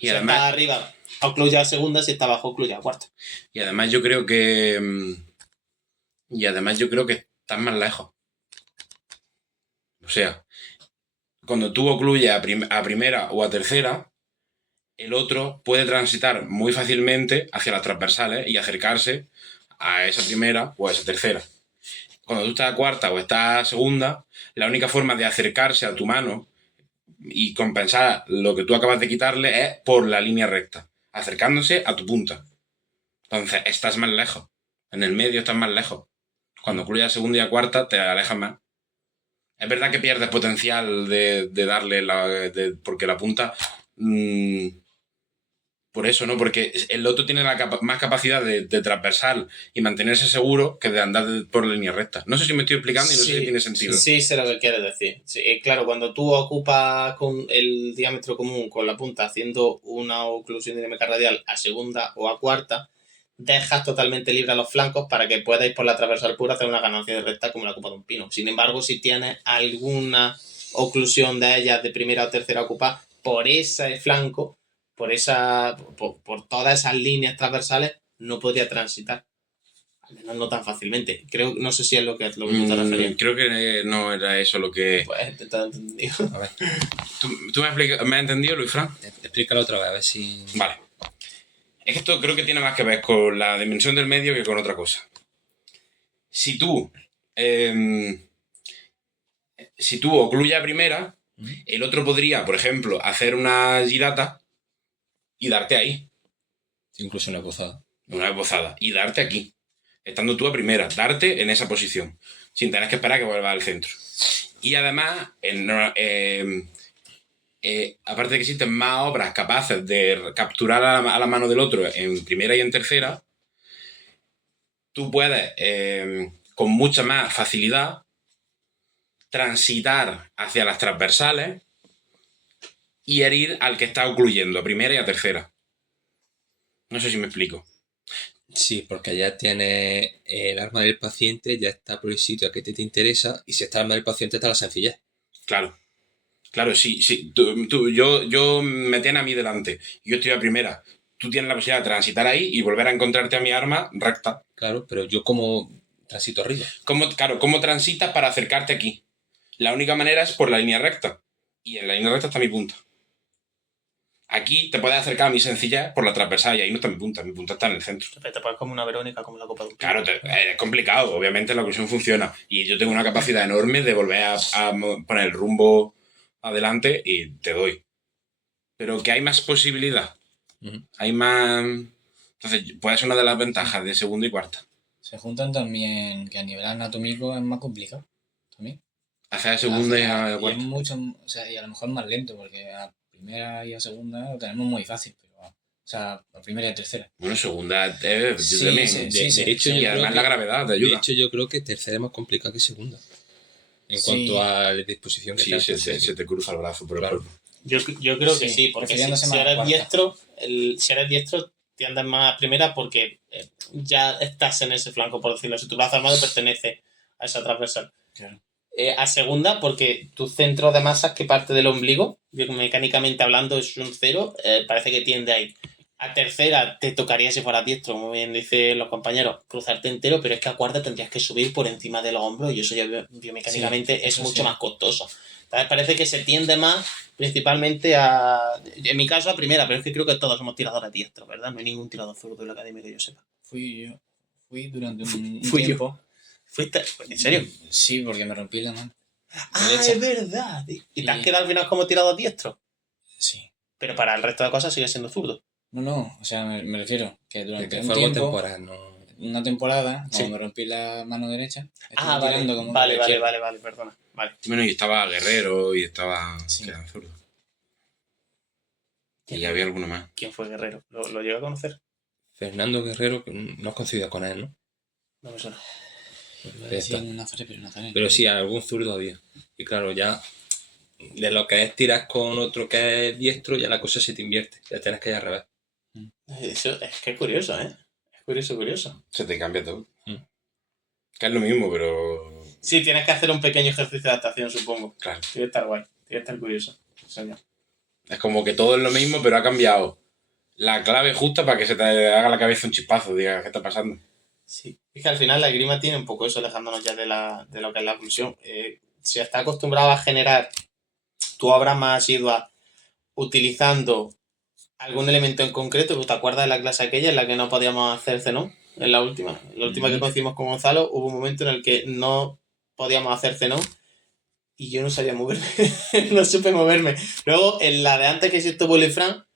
Y si además, está arriba, ocluye a segunda, si está abajo, ocluye a cuarta. Y además yo creo que estás más lejos. O sea, cuando tú ocluyes a primera o a tercera, el otro puede transitar muy fácilmente hacia las transversales y acercarse a esa primera o a esa tercera. Cuando tú estás a cuarta o estás a segunda, la única forma de acercarse a tu mano y compensar lo que tú acabas de quitarle es por la línea recta, acercándose a tu punta. Entonces, estás más lejos. En el medio estás más lejos. Cuando ocluyes a segunda y a cuarta, te alejas más. Es verdad que pierdes potencial de darle porque la punta... por eso, ¿no? Porque el otro tiene más capacidad de transversal y mantenerse seguro que de andar por la línea recta. No sé si me estoy explicando y no sé si tiene sentido. Sí, sé lo que quieres decir. Sí, claro, cuando tú ocupas con el diámetro común con la punta haciendo una oclusión dinámica radial a segunda o a cuarta, dejas totalmente libre a los flancos para que puedas ir por la transversal pura hacer una ganancia de recta como la copa de un pino. Sin embargo, si tienes alguna oclusión de ellas de primera o tercera ocupada por ese flanco, por todas esas líneas transversales, no podría transitar. Al menos no tan fácilmente. No sé si es lo que tú te referías. Creo que no era eso lo que... Pues te he entendido. A ver, ¿Tú me has entendido, Luis Fran? explícalo otra vez, a ver si... Vale. Es que esto creo que tiene más que ver con la dimensión del medio que con otra cosa. Si tú ocluyes a primera, el otro podría, por ejemplo, hacer una girata y darte ahí. Incluso una gozada. Una esbozada. Y darte aquí. Estando tú a primera. Darte en esa posición. Sin tener que esperar a que vuelva al centro. Y además, aparte de que existen más obras capaces de capturar a la mano del otro en primera y en tercera, tú puedes, con mucha más facilidad, transitar hacia las transversales y herir al que está ocluyendo a primera y a tercera. No sé si me explico. Sí, porque ya tienes el arma del paciente, ya está por el sitio que te interesa, y si está el arma del paciente está la sencillez. Claro. Claro, sí. Yo me tienes a mí delante. Yo estoy a primera. Tú tienes la posibilidad de transitar ahí y volver a encontrarte a mi arma recta. Claro, pero yo como transito arriba. ¿Cómo transitas para acercarte aquí? La única manera es por la línea recta. Y en la línea recta está mi punta. Aquí te puedes acercar a mi sencilla por la transversal y ahí no está mi punta. Mi punta está en el centro. Te pones como una Verónica, como la copa de un pino. Claro, es complicado. Obviamente la oclusión funciona. Y yo tengo una capacidad enorme de volver a poner el rumbo adelante y te doy. Pero que hay más posibilidad. Hay más... Entonces, puede ser una de las ventajas de segunda y cuarta. Se juntan también que a nivel anatómico es más complicado. También. Hacer de segunda y a Y es cuarta. mucho, o sea, y a lo mejor más lento, porque a primera y a segunda lo tenemos muy fácil, pero a primera y a tercera. Bueno, segunda Sí, también. sí, de hecho, y yo además creo la que- gravedad te De ayuda. hecho, yo creo que tercera es más complicada que segunda. En Sí. cuanto a la disposición que Sí, te hace. se te cruza el brazo por el Claro. cuerpo. Yo creo que Sí, sí, porque refiriéndose si más a eres cuarta. diestro, tiendes más a primera porque ya estás en ese flanco, por decirlo. Si tu brazo armado pertenece a esa transversal. Claro. A segunda, porque tu centro de masas que parte del ombligo, biomecánicamente hablando, es un cero, parece que tiende ahí. A tercera te tocaría si fueras diestro, como bien dicen los compañeros, cruzarte entero, pero es que a cuarta tendrías que subir por encima de los hombros y eso ya biomecánicamente Sí, es eso mucho sí. más costoso. Entonces parece que se tiende más principalmente a, en mi caso, a primera, pero es que creo que todos somos tiradores diestros, ¿verdad? No hay ningún tirador zurdo en la academia que yo sepa. Fui durante un Fui yo. tiempo. ¿Fuiste? ¿En serio? Sí, porque me rompí la mano. Ah, Derecha. es verdad. ¿Y te has Y- quedado al final como tirador diestro? Sí. Pero para el resto de cosas sigue siendo zurdo. No, o sea, me refiero que durante Que un fue algo tiempo, temporal, no... una temporada, como Sí. me rompí la mano derecha, estuve Vale, tirando como vale, con la izquierda. perdona. Vale. Bueno, y estaba Guerrero y estaba... Sí. que era zurdo. Y había alguno más. ¿Quién fue Guerrero? ¿Lo llegué a conocer? Fernando Guerrero, que no has coincidido con él, ¿no? No me suena. Lo Ya decía está. en Nazaret, pero Nazaret. Pero sí, algún zurdo había. Y claro, ya de lo que es tiras con otro que es diestro, ya la cosa se te invierte. Ya tienes que ir al revés. Eso es que es curioso, ¿eh? Es curioso. Se te cambia todo. Mm. Que es lo mismo, pero... Sí, tienes que hacer un pequeño ejercicio de adaptación, supongo. Claro. Tiene que estar guay. Tiene que estar curioso. Señor. Es como que todo es lo mismo, pero ha cambiado la clave justa para que se te haga la cabeza un chispazo. Diga, ¿qué está pasando? Sí. Es que al final la esgrima tiene un poco eso, alejándonos ya de lo que es la oclusión. Si está acostumbrado a generar tu obra más asidua utilizando algún elemento en concreto, ¿te acuerdas de la clase aquella en la que no podíamos hacer cenón? en la última que coincidimos con Gonzalo, hubo un momento en el que no podíamos hacer cenón y yo no sabía moverme, no supe moverme. Luego, en la de antes que sí estuvo Lefran,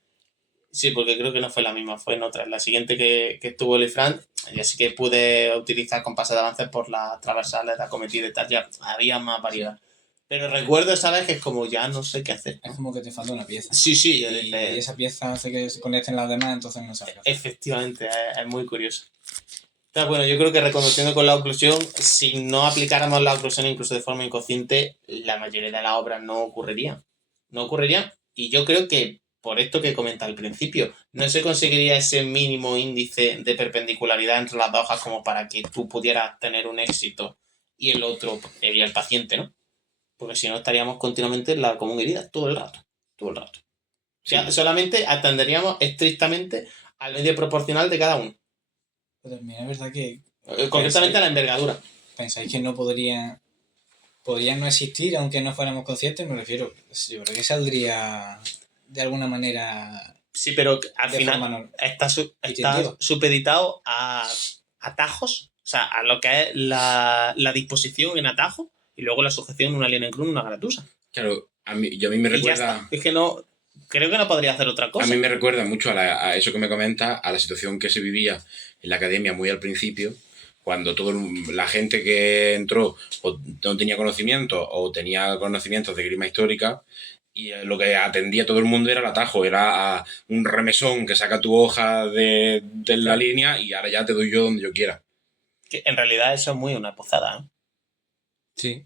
sí, porque creo que no fue la misma, fue en otra. En la siguiente que estuvo Lefran, ya sí que pude utilizar compases de avance por las transversales de acometida y tal, ya había más variedad. Pero recuerdo esa vez que es como ya no sé qué hacer. Es como que te falta una pieza. Sí, sí. Y esa pieza hace que se conecten las demás, entonces no sabes qué hacer. Efectivamente, es muy curioso. Pero bueno, yo creo que reconociendo con la oclusión, si no aplicáramos la oclusión incluso de forma inconsciente, la mayoría de las obras no ocurrirían. No ocurrirían. Y yo creo que, por esto que comenta al principio, no se conseguiría ese mínimo índice de perpendicularidad entre las dos hojas como para que tú pudieras tener un éxito y el otro, y el paciente, ¿no? Porque si no estaríamos continuamente en la común herida, todo el rato. Todo el rato. O sea, solamente atenderíamos estrictamente al medio proporcional de cada uno. Pero también es verdad que... Concretamente a la envergadura. ¿Pensáis que no podrían no existir aunque no fuéramos conscientes? Me refiero, yo creo que saldría de alguna manera... Sí, pero al final está supeditado a atajos, o sea, a lo que es la disposición en atajo y luego la sujeción de una línea en cruz, una gratusa. Claro, a mí me recuerda... Es que no... Creo que no podría hacer otra cosa. A mí me recuerda mucho a eso que me comenta, a la situación que se vivía en la academia muy al principio, cuando la gente que entró o no tenía conocimiento o tenía conocimientos de grima histórica y lo que atendía todo el mundo era el atajo, era un remesón que saca tu hoja de la línea y ahora ya te doy yo donde yo quiera. Que en realidad eso es muy una pozada, ¿eh? Sí.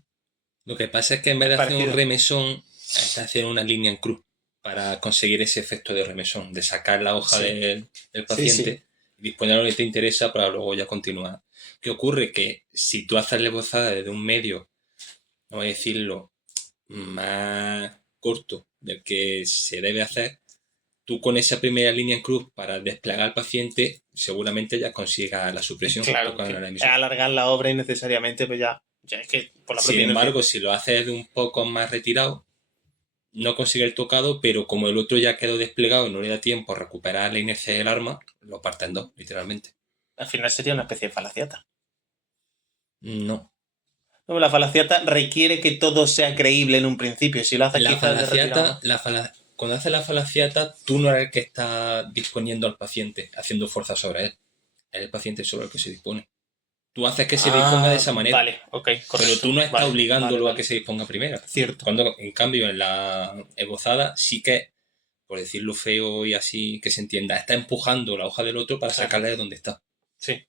Lo que pasa es que en vez de hacer un remesón, está haciendo una línea en cruz para conseguir ese efecto de remesón, de sacar la hoja del paciente y disponer lo que te interesa para luego ya continuar. ¿Qué ocurre? Que si tú haces la esbozada desde un medio, no voy a decirlo, más corto del que se debe hacer, tú con esa primera línea en cruz para desplegar al paciente seguramente ya consigas la supresión. Claro, es alargar la obra innecesariamente, pues ya es que por la propia Sin embargo, si lo haces de un poco más retirado, no consigue el tocado, pero como el otro ya quedó desplegado y no le da tiempo a recuperar la inercia del arma, lo parte en dos, literalmente. Al final sería una especie de falaciata. No. No, la falaciata requiere que todo sea creíble en un principio. Si lo haces cuando haces la falaciata, tú no eres el que está disponiendo al paciente, haciendo fuerza sobre él. Es el paciente sobre el que se dispone. Tú haces que se disponga de esa manera. Vale, ok, correcto. Pero tú no estás obligándolo a que se disponga primero. Cierto. Cuando, en cambio, en la esbozada sí que, por decirlo feo y así que se entienda, está empujando la hoja del otro para sacarla de donde está. Sí.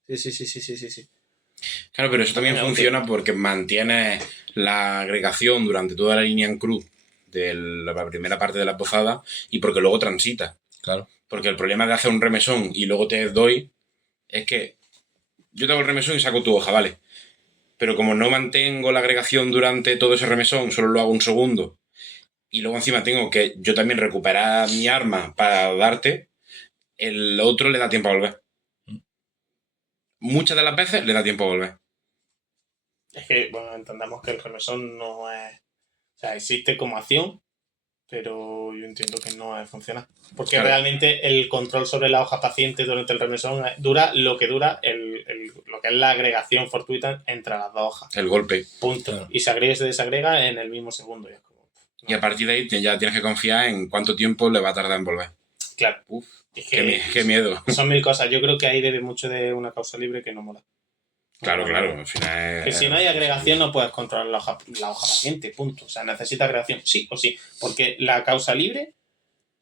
Claro, pero eso también funciona porque mantiene la agregación durante toda la línea en cruz de la primera parte de la esbozada y porque luego transita. Claro. Porque el problema de hacer un remesón y luego te doy es que yo te hago el remesón y saco tu hoja, vale. Pero como no mantengo la agregación durante todo ese remesón, solo lo hago un segundo, y luego encima tengo que yo también recuperar mi arma para darte, el otro le da tiempo a volver. Muchas de las veces le da tiempo a volver. Es que, bueno, entendamos que el remesón no es... O sea, existe como acción, pero yo entiendo que no funciona. Porque realmente el control sobre la hoja paciente durante el remesón dura lo que dura lo que es la agregación fortuita entre las dos hojas. El golpe. Punto. Claro. Y se agrega y se desagrega en el mismo segundo. Y a partir de ahí ya tienes que confiar en cuánto tiempo le va a tardar en volver. Claro. Uf, qué miedo. Son mil cosas. Yo creo que ahí debe mucho de una causa libre que no mola. Claro. Al final que si no hay agregación no puedes controlar la hoja paciente, punto. O sea, necesita agregación sí o sí. Porque la causa libre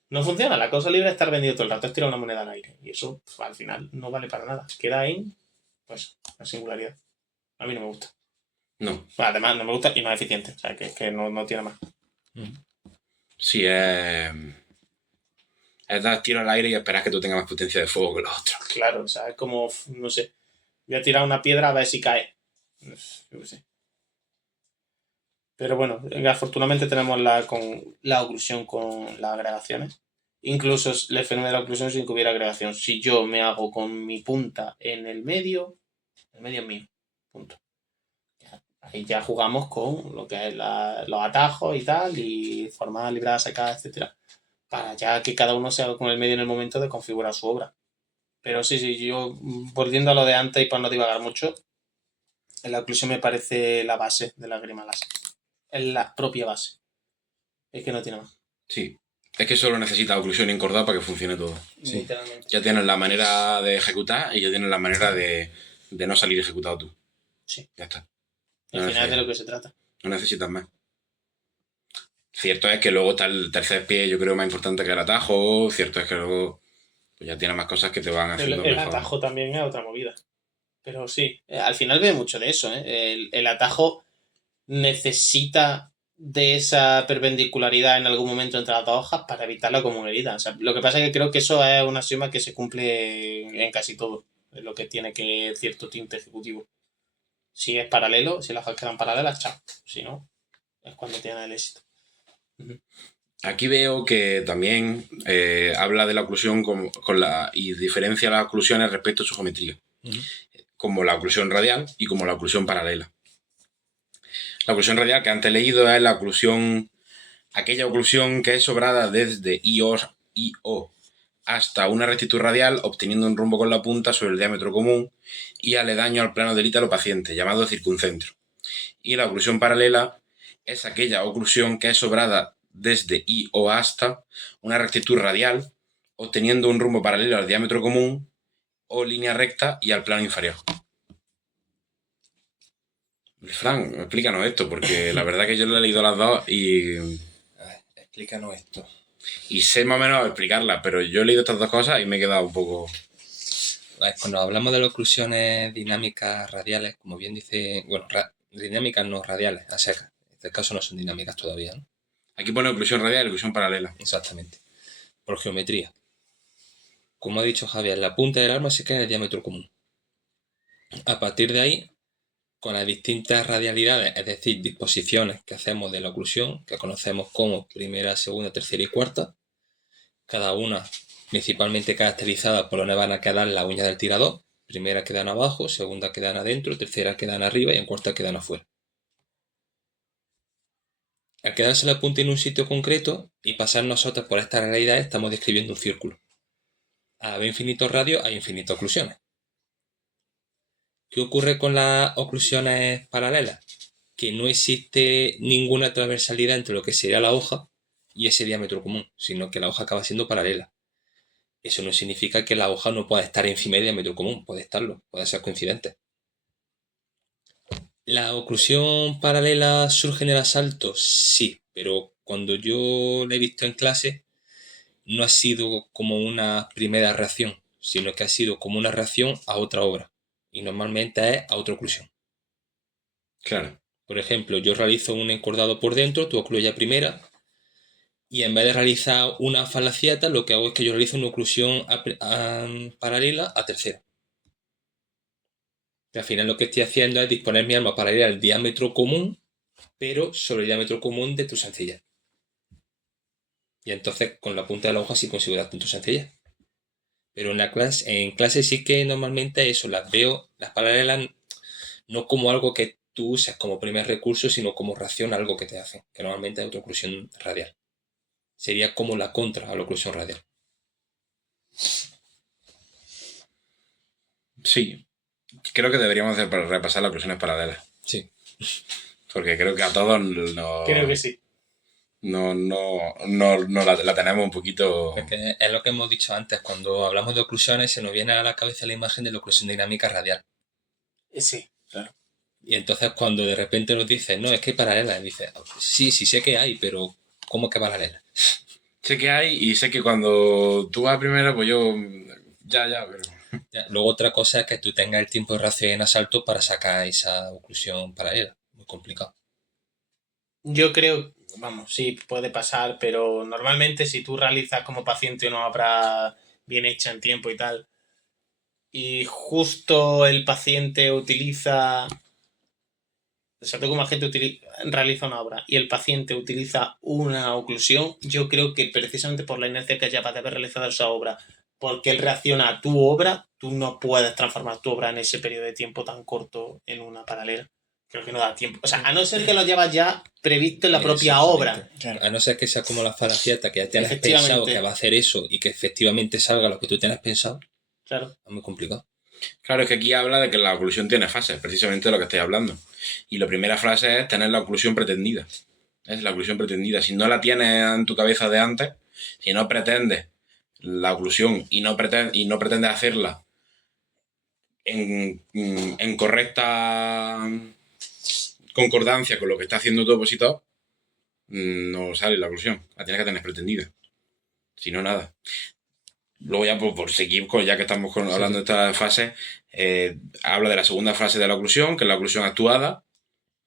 no funciona. La causa libre es estar vendido todo el rato, es tirar una moneda al aire. Y eso al final no vale para nada. Queda en, pues, la singularidad. A mí no me gusta. No. Además, no me gusta y no es eficiente. O sea, que es que no tiene más. Sí, es dar tiro al aire y esperar que tú tengas más potencia de fuego que los otros. Claro, o sea, es como, no sé, voy a tirar una piedra a ver si cae. Yo qué sé. Pero bueno, afortunadamente tenemos la oclusión con las agregaciones. Incluso el fenómeno de la oclusión sin que hubiera agregación. Si yo me hago con mi punta en el medio es mío. Punto. Ahí ya jugamos con lo que es los atajos y tal, y formas libradas, sacadas, etcétera, para ya que cada uno se haga con el medio en el momento de configurar su obra. Pero sí, yo volviendo a lo de antes y para no divagar mucho, la oclusión me parece la base de la esgrima láser. Es la propia base. Es que no tiene más. Sí. Es que solo necesitas oclusión y encordado para que funcione todo. Sí. Literalmente. Ya tienes la manera de ejecutar y ya tienes la manera de no salir ejecutado tú. Sí. Ya está. Al final es de lo que se trata. No necesitas más. Cierto es que luego está el tercer pie, yo creo, más importante que el atajo. Cierto es que luego pues ya tiene más cosas que te van haciendo El mejor. atajo también es otra movida. Pero sí, al final ve mucho de eso. El atajo necesita de esa perpendicularidad en algún momento entre las dos hojas para evitarla como una herida. O sea, lo que pasa es que creo que eso es un axioma que se cumple en casi todo. Es lo que tiene que cierto tinte ejecutivo. Si es paralelo, si las hojas quedan paralelas, chao. Si no, es cuando tiene el éxito. Aquí veo que también habla de la oclusión y diferencia las oclusiones respecto a su geometría. Como la oclusión radial y como la oclusión paralela. La oclusión radial que antes he leído es la oclusión, aquella oclusión que es sobrada desde IO hasta una rectitud radial, obteniendo un rumbo con la punta sobre el diámetro común y aledaño al plano del ítalo paciente, llamado circuncentro. Y la oclusión paralela es aquella oclusión que es sobrada desde IO hasta una rectitud radial, obteniendo un rumbo paralelo al diámetro común o línea recta y al plano inferior. Fran, explícanos esto, porque la verdad que yo lo he leído las dos y... A ver, explícanos esto. Y sé más o menos explicarlas, pero yo he leído estas dos cosas y me he quedado un poco... Cuando hablamos de las oclusiones dinámicas radiales, como bien dice... Bueno, dinámicas no radiales, a secas. En este caso no son dinámicas todavía, ¿no? Aquí pone oclusión radial y oclusión paralela. Exactamente. Por geometría. Como ha dicho Javier, la punta del arma se queda en el diámetro común. A partir de ahí, con las distintas radialidades, es decir, disposiciones que hacemos de la oclusión, que conocemos como primera, segunda, tercera y cuarta, cada una principalmente caracterizada por donde van a quedar las uñas del tirador. Primera quedan abajo, segunda quedan adentro, tercera quedan arriba y en cuarta quedan afuera. Al quedarse la punta en un sitio concreto y pasar nosotros por estas realidades, estamos describiendo un círculo. A haber infinitos radios hay infinitas oclusiones. ¿Qué ocurre con las oclusiones paralelas? Que no existe ninguna transversalidad entre lo que sería la hoja y ese diámetro común, sino que la hoja acaba siendo paralela. Eso no significa que la hoja no pueda estar encima del diámetro común, puede estarlo, puede ser coincidente. ¿La oclusión paralela surge en el asalto? Sí, pero cuando yo la he visto en clase, no ha sido como una primera reacción, sino que ha sido como una reacción a otra obra. Y normalmente es a otra oclusión. Claro. Por ejemplo, yo realizo un encordado por dentro, tú ocluyes a primera, y en vez de realizar una falaciata, lo que hago es que yo realizo una oclusión paralela a tercera. Y al final lo que estoy haciendo es disponer mi arma paralela al diámetro común, pero sobre el diámetro común de tu sencilla. Y entonces con la punta de la hoja sí consigo dar punto sencilla. Pero en clase sí que normalmente eso, las veo, las paralelas, no como algo que tú usas como primer recurso, sino como reacción a algo que te hacen, que normalmente es otra oclusión radial. Sería como la contra a la oclusión radial. Sí. Creo que deberíamos hacer para repasar las oclusiones paralelas. Sí. Porque creo que a todos nos... Creo que sí. No la tenemos un poquito... Porque es lo que hemos dicho antes, cuando hablamos de oclusiones se nos viene a la cabeza la imagen de la oclusión dinámica radial. Sí, claro. Y entonces cuando de repente nos dicen, no, es que hay paralelas, dices, sí sé que hay, pero ¿cómo que paralelas? Sé que hay y sé que cuando tú vas primero, pues yo... Ya, pero... Ya, luego otra cosa es que tú tengas el tiempo de reacción en asalto para sacar esa oclusión paralela. Muy complicado. Yo creo, vamos, sí, puede pasar, pero normalmente si tú realizas como paciente una obra bien hecha en tiempo y tal, y justo el paciente utiliza... O sea, tú como agente realiza una obra y el paciente utiliza una oclusión, yo creo que precisamente por la inercia que lleva de haber realizado esa obra, porque él reacciona a tu obra, tú no puedes transformar tu obra en ese periodo de tiempo tan corto en una paralela. Creo que no da tiempo. O sea, a no ser que lo llevas ya previsto en la propia obra. Claro. A no ser que sea como la falaciata, que ya tienes Efectivamente. pensado que va a hacer eso y que efectivamente salga lo que tú tienes pensado. Claro. Es muy complicado. Claro, es que aquí habla de que la oclusión tiene fases, precisamente de lo que estáis hablando. Y la primera frase es tener la oclusión pretendida. Es la oclusión pretendida. Si no la tienes en tu cabeza de antes, si no pretendes la oclusión y no pretendes hacerla en correcta concordancia con lo que está haciendo tu opositor, no sale la oclusión. La tienes que tener pretendida. Si no, nada. Luego ya por seguir, ya que estamos hablando de estas fases, habla de la segunda fase de la oclusión, que es la oclusión actuada,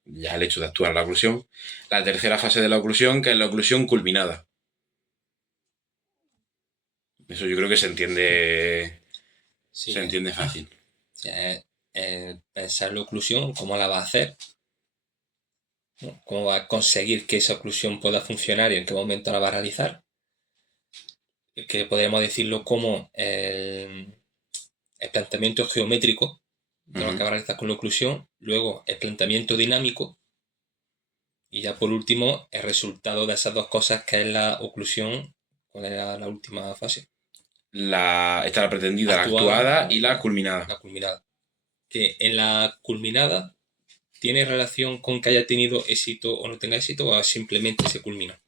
ya el hecho de actuar la oclusión. La tercera fase de la oclusión, que es la oclusión culminada. Eso yo creo que se entiende fácil. O sea, pensar la oclusión, cómo la va a hacer, ¿no? Cómo va a conseguir que esa oclusión pueda funcionar y en qué momento la va a realizar. Que podríamos decirlo como el planteamiento geométrico de lo que va a realizar con la oclusión, luego el planteamiento dinámico y ya por último el resultado de esas dos cosas que es la oclusión. ¿Cuál era la última fase? Está la pretendida, la actuada y la culminada. La culminada. Que en la culminada tiene relación con que haya tenido éxito o no tenga éxito o simplemente se culmina.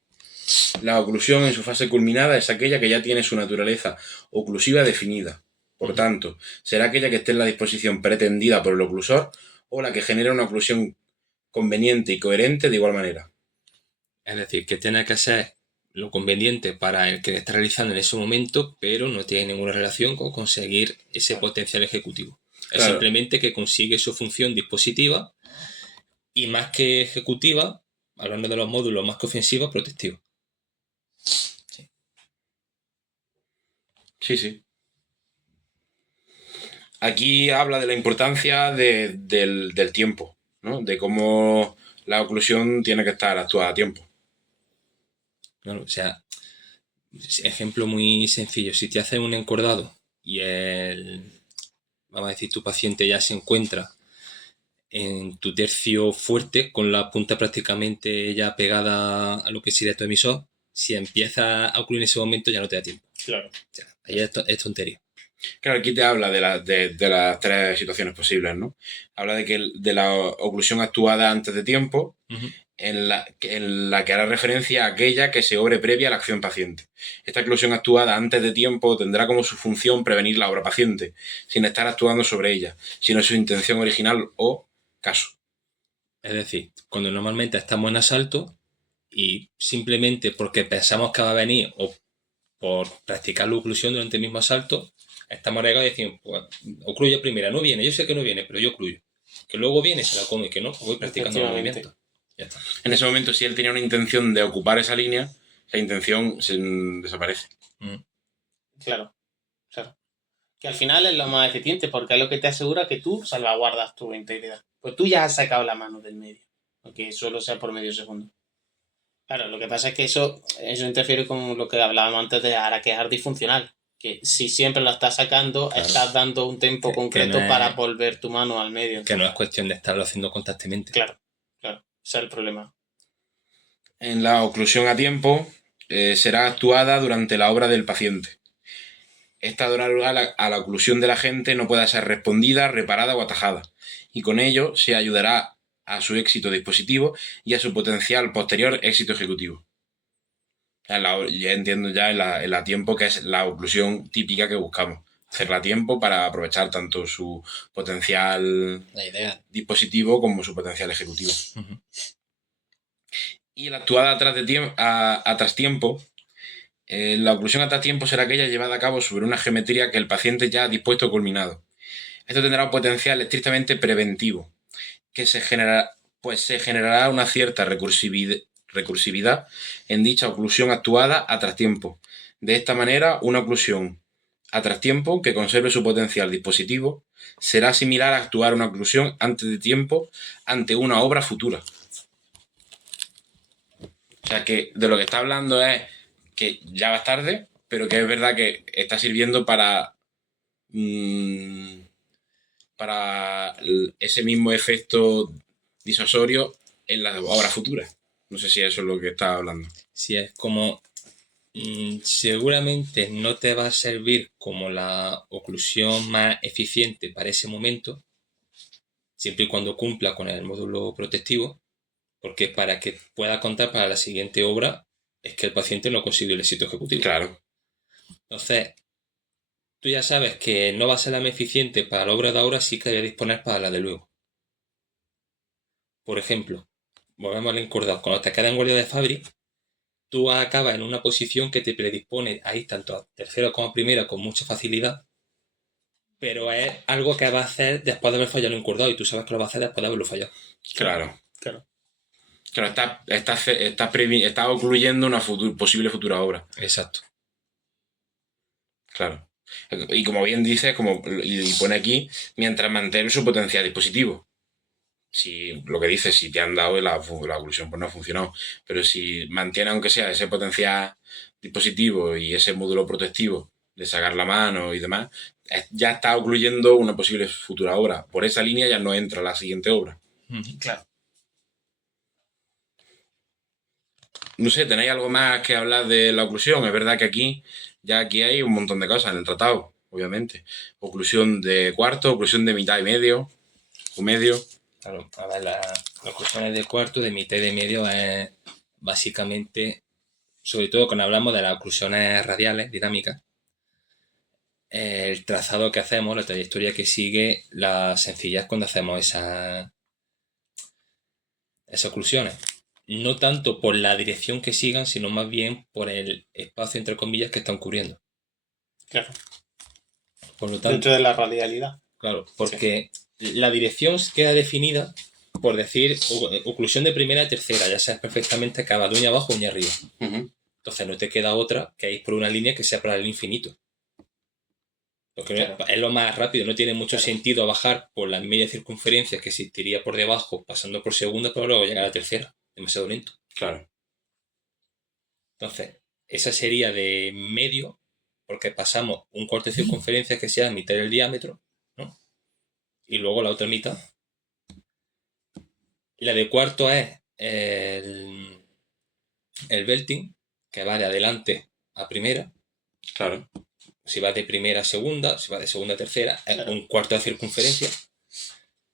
La oclusión en su fase culminada es aquella que ya tiene su naturaleza oclusiva definida. Por tanto, será aquella que esté en la disposición pretendida por el oclusor o la que genera una oclusión conveniente y coherente de igual manera. Es decir, que tiene que ser lo conveniente para el que está realizando en ese momento, pero no tiene ninguna relación con conseguir ese potencial ejecutivo. Es simplemente que consigue su función dispositiva y más que ejecutiva, hablando de los módulos, más que ofensiva, protectiva. Sí. Aquí habla de la importancia del tiempo, ¿no? De cómo la oclusión tiene que estar actuada a tiempo. Claro, o sea, ejemplo muy sencillo. Si te hacen un encordado y vamos a decir, tu paciente ya se encuentra en tu tercio fuerte, con la punta prácticamente ya pegada a lo que sería tu emisor, si empieza a ocluir en ese momento ya no te da tiempo. Claro. O sea, ahí es tontería. Claro, aquí te habla de las tres situaciones posibles, ¿no? Habla de la oclusión actuada antes de tiempo, en la que hará referencia a aquella que se obre previa a la acción paciente. Esta oclusión actuada antes de tiempo tendrá como su función prevenir la obra paciente, sin estar actuando sobre ella, sino su intención original o caso. Es decir, cuando normalmente estamos en asalto y simplemente porque pensamos que va a venir o por practicar la oclusión durante el mismo asalto, estamos negados y decimos, pues, ocluye primera, no viene, yo sé que no viene, pero yo ocluyo. Que luego viene, se la come, que no, pues voy practicando los movimientos. Ya está. En ese momento, si él tenía una intención de ocupar esa línea, esa intención desaparece. Claro. Que al final es lo más eficiente porque es lo que te asegura que tú salvaguardas tu integridad. Pues tú ya has sacado la mano del medio, aunque solo sea por medio segundo. Claro, lo que pasa es que eso interfiere con lo que hablábamos antes de ahora que es disfuncional. Que si siempre lo estás sacando, estás dando un tiempo concreto para volver tu mano al medio. Que no es cuestión de estarlo haciendo constantemente. Claro. Ese es el problema. En la oclusión a tiempo será actuada durante la obra del paciente. Esta dará lugar a la oclusión del agente no pueda ser respondida, reparada o atajada, y con ello se ayudará a su éxito dispositivo y a su potencial posterior éxito ejecutivo. Ya entiendo ya el a tiempo, que es la oclusión típica que buscamos. Hacerla a tiempo para aprovechar tanto su potencial dispositivo como su potencial ejecutivo. Y la actuada a trastiempo. La oclusión a trastiempo será aquella llevada a cabo sobre una geometría que el paciente ya ha dispuesto o culminado. Esto tendrá un potencial estrictamente preventivo, que se generará una cierta recursividad en dicha oclusión actuada a trastiempo. De esta manera, una oclusión a trastiempo que conserve su potencial dispositivo será similar a actuar una oclusión antes de tiempo ante una obra futura. O sea que de lo que está hablando es que ya vas tarde, pero que es verdad que está sirviendo para ese mismo efecto disuasorio en las obras futuras. No sé si eso es lo que está hablando. Sí, es como Seguramente no te va a servir como la oclusión más eficiente para ese momento, siempre y cuando cumpla con el módulo protectivo, porque para que pueda contar para la siguiente obra es que el paciente no consiguió el éxito ejecutivo. Claro. Entonces, tú ya sabes que no va a ser la más eficiente para la obra de ahora, sí que debe disponer para la de luego. Por ejemplo, volvemos al encordado. Cuando te quedas en guardia de Fabri, tú acabas en una posición que te predispone a ir tanto a tercera como a primera con mucha facilidad, pero es algo que vas a hacer después de haber fallado el encordado y tú sabes que lo vas a hacer después de haberlo fallado. Claro. Claro. Claro, está ocluyendo una posible futura obra. Exacto. Claro. Y como bien dice, y pone aquí, mientras mantener su potencial dispositivo. Si lo que dice, si te han dado y la oclusión pues no ha funcionado. Pero si mantiene, aunque sea, ese potencial dispositivo y ese módulo protectivo de sacar la mano y demás, ya está ocluyendo una posible futura obra. Por esa línea ya no entra la siguiente obra. Claro. No sé, ¿tenéis algo más que hablar de la oclusión? Es verdad que aquí hay un montón de cosas en el tratado, obviamente. Oclusión de cuarto, oclusión de mitad y medio, o medio. Claro, a ver, las oclusiones de cuarto, de mitad y de medio es básicamente, sobre todo cuando hablamos de las oclusiones radiales, dinámicas, el trazado que hacemos, la trayectoria que sigue, la sencillez cuando hacemos esas oclusiones. No tanto por la dirección que sigan, sino más bien por el espacio, entre comillas, que están cubriendo. Claro. Por lo tanto, Dentro de la radialidad. claro, porque la dirección queda definida por decir oclusión de primera a tercera, ya sabes perfectamente que va de uña abajo o uña arriba. Entonces no te queda otra que ir por una línea que sea para el infinito. Porque Claro. es lo más rápido, no tiene mucho sentido bajar por la media circunferencia que existiría por debajo, pasando por segunda, pero luego llegar a la tercera. Demasiado lento. Claro. Entonces, esa sería de medio, porque pasamos un corte de circunferencia que sea mitad del diámetro, ¿no? Y luego la otra mitad. La de cuarto es el belting, que va de adelante a primera. Claro. Si va de primera a segunda, si va de segunda a tercera, es Claro. un cuarto de circunferencia.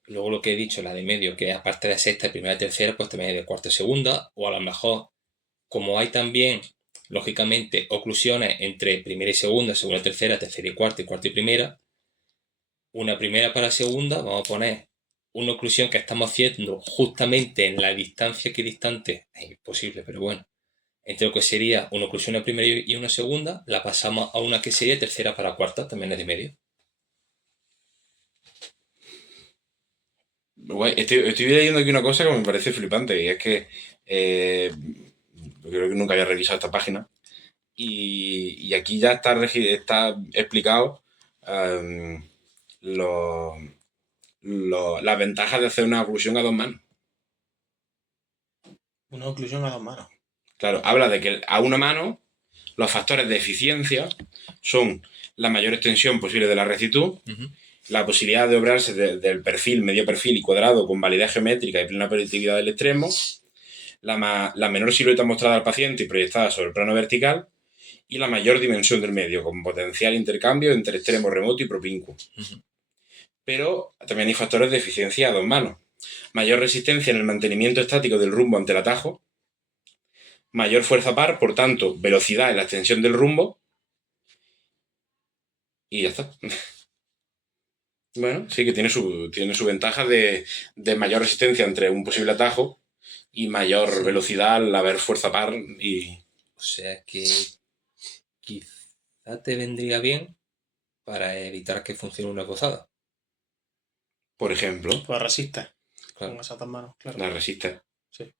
Luego lo que he dicho, la de medio, que aparte de sexta y primera y tercera, pues también hay de cuarta y segunda, o a lo mejor, como hay también, lógicamente, oclusiones entre primera y segunda y tercera, tercera y cuarta y primera, una primera para segunda, vamos a poner una oclusión que estamos haciendo justamente en la distancia equidistante, es imposible, pero bueno, entre lo que sería una oclusión a primera y una segunda, la pasamos a una que sería tercera para cuarta, también es de medio. Estoy leyendo aquí una cosa que me parece flipante y es que creo que nunca había revisado esta página y aquí ya está explicado las ventajas de hacer una oclusión a dos manos. Una oclusión a dos manos. Claro, habla de que a una mano los factores de eficiencia son la mayor extensión posible de la rectitud, la posibilidad de obrarse del perfil, medio perfil y cuadrado con validez geométrica y plena proyectividad del extremo, la menor silueta mostrada al paciente y proyectada sobre el plano vertical y la mayor dimensión del medio, con potencial intercambio entre extremo remoto y propincuo. Pero también hay factores de eficiencia a dos manos. Mayor resistencia en el mantenimiento estático del rumbo ante el atajo, mayor fuerza par, por tanto, velocidad en la extensión del rumbo y ya está. Bueno, sí que tiene su ventaja de mayor resistencia entre un posible atajo y mayor velocidad al haber fuerza par y... O sea que quizá te vendría bien para evitar que funcione una gozada. Por ejemplo, Pues resiste. Claro. Con esas dos manos, claro. la resiste. Sí.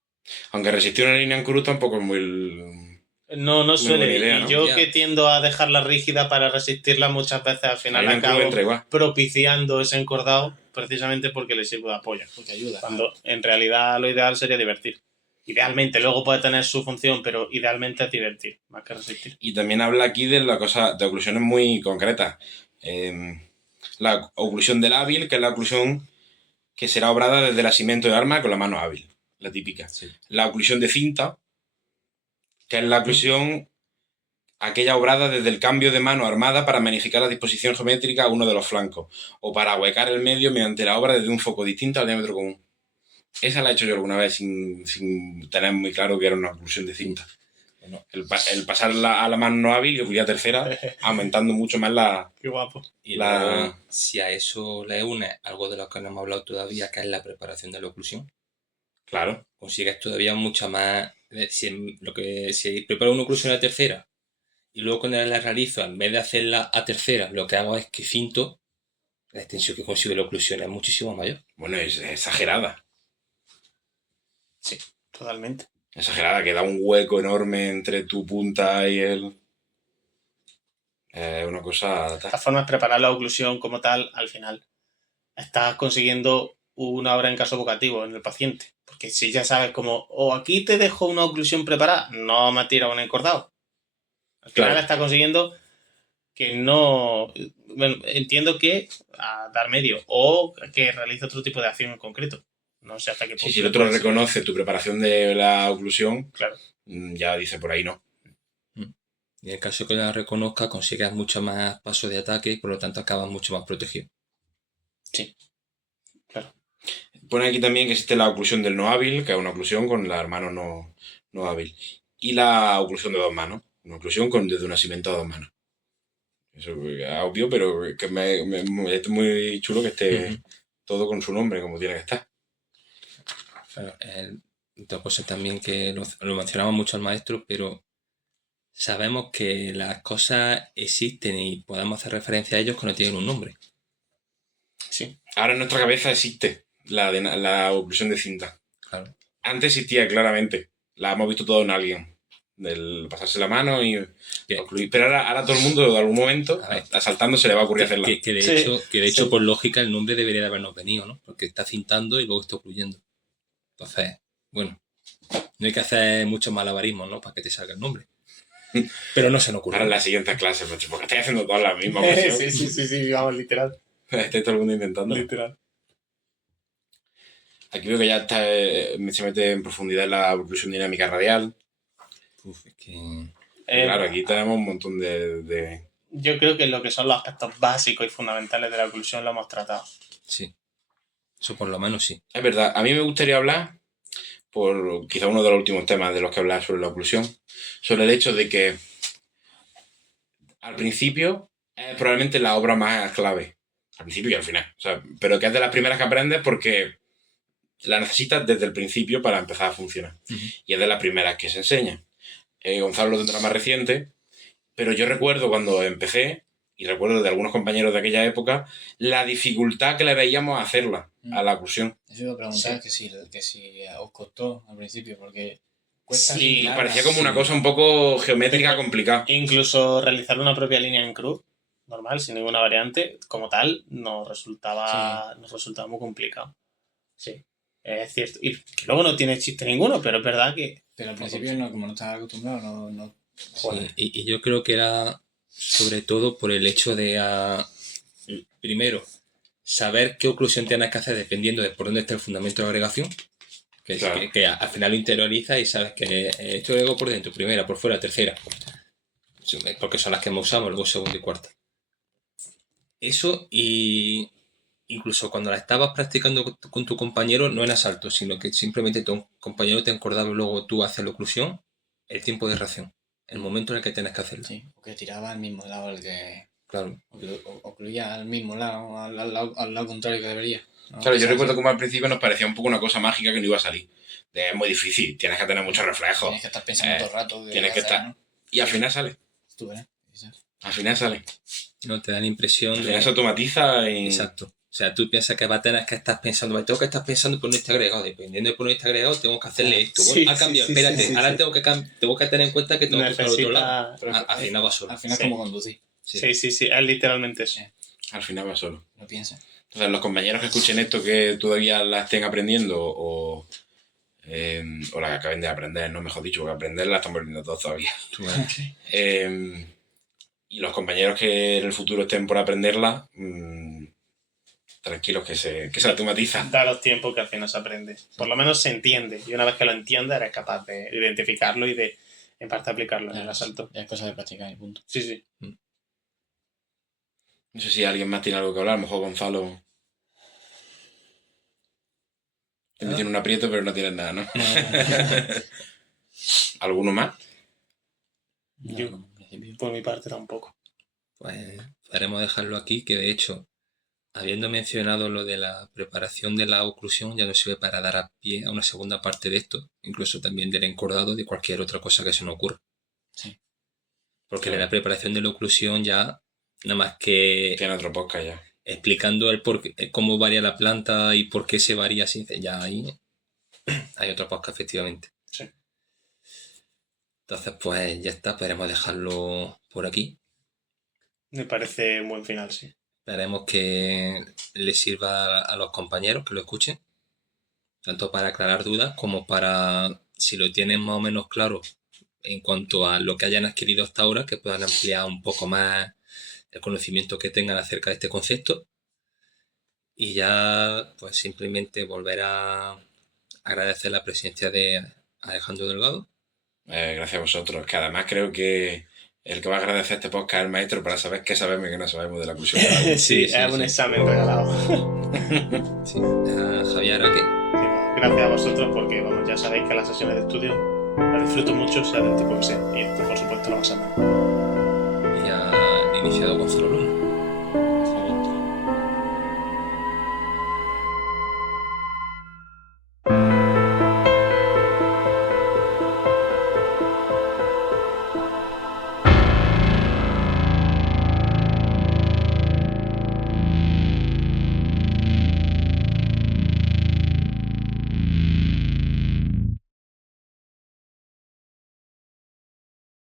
Aunque resistir una línea en cruz tampoco es muy... No suele. buena idea, y ¿no? yo Ya. que tiendo a dejarla rígida para resistirla muchas veces al final La línea en cruz acabo entra igual. propiciando ese encordado precisamente porque le sirve de apoyo. Porque ayuda. Cuando en realidad lo ideal sería divertir. Idealmente, luego puede tener su función, pero idealmente es divertir, más que resistir. Y también habla aquí de la cosa, de oclusiones muy concretas. La oclusión del hábil, que es la oclusión que será obrada desde el asimento de arma con la mano hábil, la típica. Sí. La oclusión de cinta, que es la oclusión aquella obrada desde el cambio de mano armada para magnificar la disposición geométrica a uno de los flancos, o para ahuecar el medio mediante la obra desde un foco distinto al diámetro común. Esa la he hecho yo alguna vez sin tener muy claro que era una oclusión de cinta. Bueno, El pasar a la mano no hábil y ocluir tercera, aumentando mucho más la... Qué guapo. y La- luego, si a eso le unes algo de lo que no hemos hablado todavía, que es la preparación de la oclusión, Claro. consigues todavía mucha más. Si preparo una oclusión a tercera y luego cuando la realizo, en vez de hacerla a tercera, lo que hago es que cinto, la extensión que consigue la oclusión es muchísimo mayor. Bueno, es exagerada. Sí, totalmente. Exagerada, que da un hueco enorme entre tu punta y el... una cosa... De todas formas, preparar la oclusión como tal, al final, estás consiguiendo una obra en caso vocativo en el paciente. Porque si ya sabes como, o aquí te dejo una oclusión preparada, no me tira un encordado. Al final Claro. estás consiguiendo que no... Bueno, entiendo que a dar medio o que realice otro tipo de acción en concreto. No sé hasta qué punto. Si el otro puede ser. reconoce tu preparación de la oclusión, Claro. ya dice por ahí no. Y en el caso que la reconozca, consigues mucho más paso de ataque y por lo tanto acabas mucho más protegido. Pone aquí también que existe la oclusión del no hábil, que es una oclusión con la mano no hábil. Y la oclusión de dos manos, una oclusión con desde un nacimiento a dos manos. Eso es obvio, pero que es muy chulo que esté Ujú. todo con su nombre, como tiene que estar. Claro, otra cosa también que lo mencionaba mucho el maestro, pero sabemos que las cosas existen y podemos hacer referencia a ellos que no tienen un nombre. Sí. Ahora en nuestra cabeza existe la oclusión de cinta. Claro. Antes existía claramente. La hemos visto todo en alguien. Del pasarse la mano y Que- ocluir. Pero ahora todo el mundo, en algún momento, A ver. asaltando, se le va a ocurrir hacerla. Que de Sí, hecho, sí. por lógica, el nombre debería de habernos venido, ¿no? Porque está cintando y luego está ocluyendo. Entonces, bueno, no hay que hacer muchos malabarismos, ¿no? Para que te salga el nombre. Pero no se nos ocurre. Ahora en las siguientes clases, macho, porque estáis haciendo todas las mismas oclusión. sí, vamos, literal. Está todo el mundo intentando. Literal. Aquí veo que ya está, se mete en profundidad en la oclusión dinámica radial. Uf, es que... Claro, aquí tenemos un montón de... Yo creo que lo que son los aspectos básicos y fundamentales de la oclusión lo hemos tratado. Sí. Eso por lo menos sí. Es verdad, a mí me gustaría hablar, por quizá uno de los últimos temas de los que hablar sobre la oclusión, sobre el hecho de que al principio es probablemente la obra más clave. Al principio y al final. O sea, pero que es de las primeras que aprendes porque la necesitas desde el principio para empezar a funcionar. Ujú. Y es de las primeras que se enseña. Gonzalo lo tendrá más reciente, pero yo recuerdo cuando empecé, y recuerdo de algunos compañeros de aquella época, la dificultad que le veíamos a hacerla, a la oclusión. Eso iba a preguntar que si os costó al principio, porque cuesta Sí, asimilarla. Parecía como una cosa un poco geométrica complicada. Incluso realizar una propia línea en cruz, normal, sin ninguna variante, como tal, nos resultaba muy complicado. Sí, es cierto. Y que luego no tiene chiste ninguno, pero es verdad que... Pero al principio, como no estaba acostumbrado, no Sí, y yo creo que era sobre todo por el hecho de, primero, saber qué oclusión tienes que hacer dependiendo de por dónde está el fundamento de agregación. Claro. Que al final lo interioriza y sabes que esto lo hago por dentro, primera, por fuera, tercera. Porque son las que más usamos, luego segunda y cuarta. Eso y incluso cuando la estabas practicando con tu compañero no en asalto, sino que simplemente tu compañero te encordaba y luego tú haces la oclusión, el tiempo de reacción, el momento en el que tienes que hacerlo. Sí, porque tiraba al mismo lado al que... Claro. Ocluía al mismo lado, al lado contrario que debería. ¿no? Claro, yo O sea, recuerdo como al principio nos parecía un poco una cosa mágica que no iba a salir. Es muy difícil, tienes que tener mucho reflejo. Tienes que estar pensando todo el rato. Tienes que estar... ¿no? Y al final sale. Tú verás, quizás. Al final sale. No te da la impresión Al de... final se automatiza y... Exacto. O sea, tú piensas que va a tener que estar pensando, tengo que estar pensando por este agregado, dependiendo de por este agregado, tengo que hacerle esto. Sí, Bueno, ha cambiado, sí, espérate, sí, sí, ahora sí. tengo que tener en cuenta que tengo que ir al otro lado. Necesita... Pero Al final va solo. Al final Sí. es como conducir, Sí, es literalmente eso. Al final va solo. no piensas. Entonces, los compañeros que escuchen esto que todavía la estén aprendiendo o la que acaben de aprender, no mejor dicho, porque aprender la están volviendo todos todavía. Tú ves. Y los compañeros que en el futuro estén por aprenderla, tranquilos que se automatiza. Da los tiempos que al final se aprende. Por lo menos se entiende. Y una vez que lo entiendes, eres capaz de identificarlo y de en parte aplicarlo en el asalto. Ya es cosa de practicar y punto. Sí, sí. No sé si alguien más tiene algo que hablar. A lo mejor Gonzalo te metió en un aprieto, pero no tienes nada, ¿no? ¿Alguno más? Yo, en principio. por mi parte, tampoco. Pues podremos dejarlo aquí, que de hecho, habiendo mencionado lo de la preparación de la oclusión, ya nos sirve para dar a pie a una segunda parte de esto, incluso también del encordado, de cualquier otra cosa que se nos ocurra. Sí. Porque la preparación de la oclusión ya, nada más que Tiene otro podcast ya. explicando el cómo varía la planta y por qué se varía así, ya ahí hay otro podcast, efectivamente. Sí. Entonces, pues ya está, podremos dejarlo por aquí. Me parece un buen final, sí. Esperemos que les sirva a los compañeros que lo escuchen, tanto para aclarar dudas como para, si lo tienen más o menos claro en cuanto a lo que hayan adquirido hasta ahora, que puedan ampliar un poco más el conocimiento que tengan acerca de este concepto. Y ya, pues simplemente volver a agradecer la presencia de Alejandro Delgado. Gracias a vosotros. Que además creo que el que va a agradecer este podcast es el maestro para saber qué sabemos y qué no sabemos de la oclusión. Sí, es un examen regalado. Sí. A Javier Araque. Sí, gracias a vosotros porque, vamos, ya sabéis que las sesiones de estudio las disfruto mucho, sea del tipo que sea. Y esto, por supuesto, lo vas a amar. Y al iniciado Gonzalo Luna.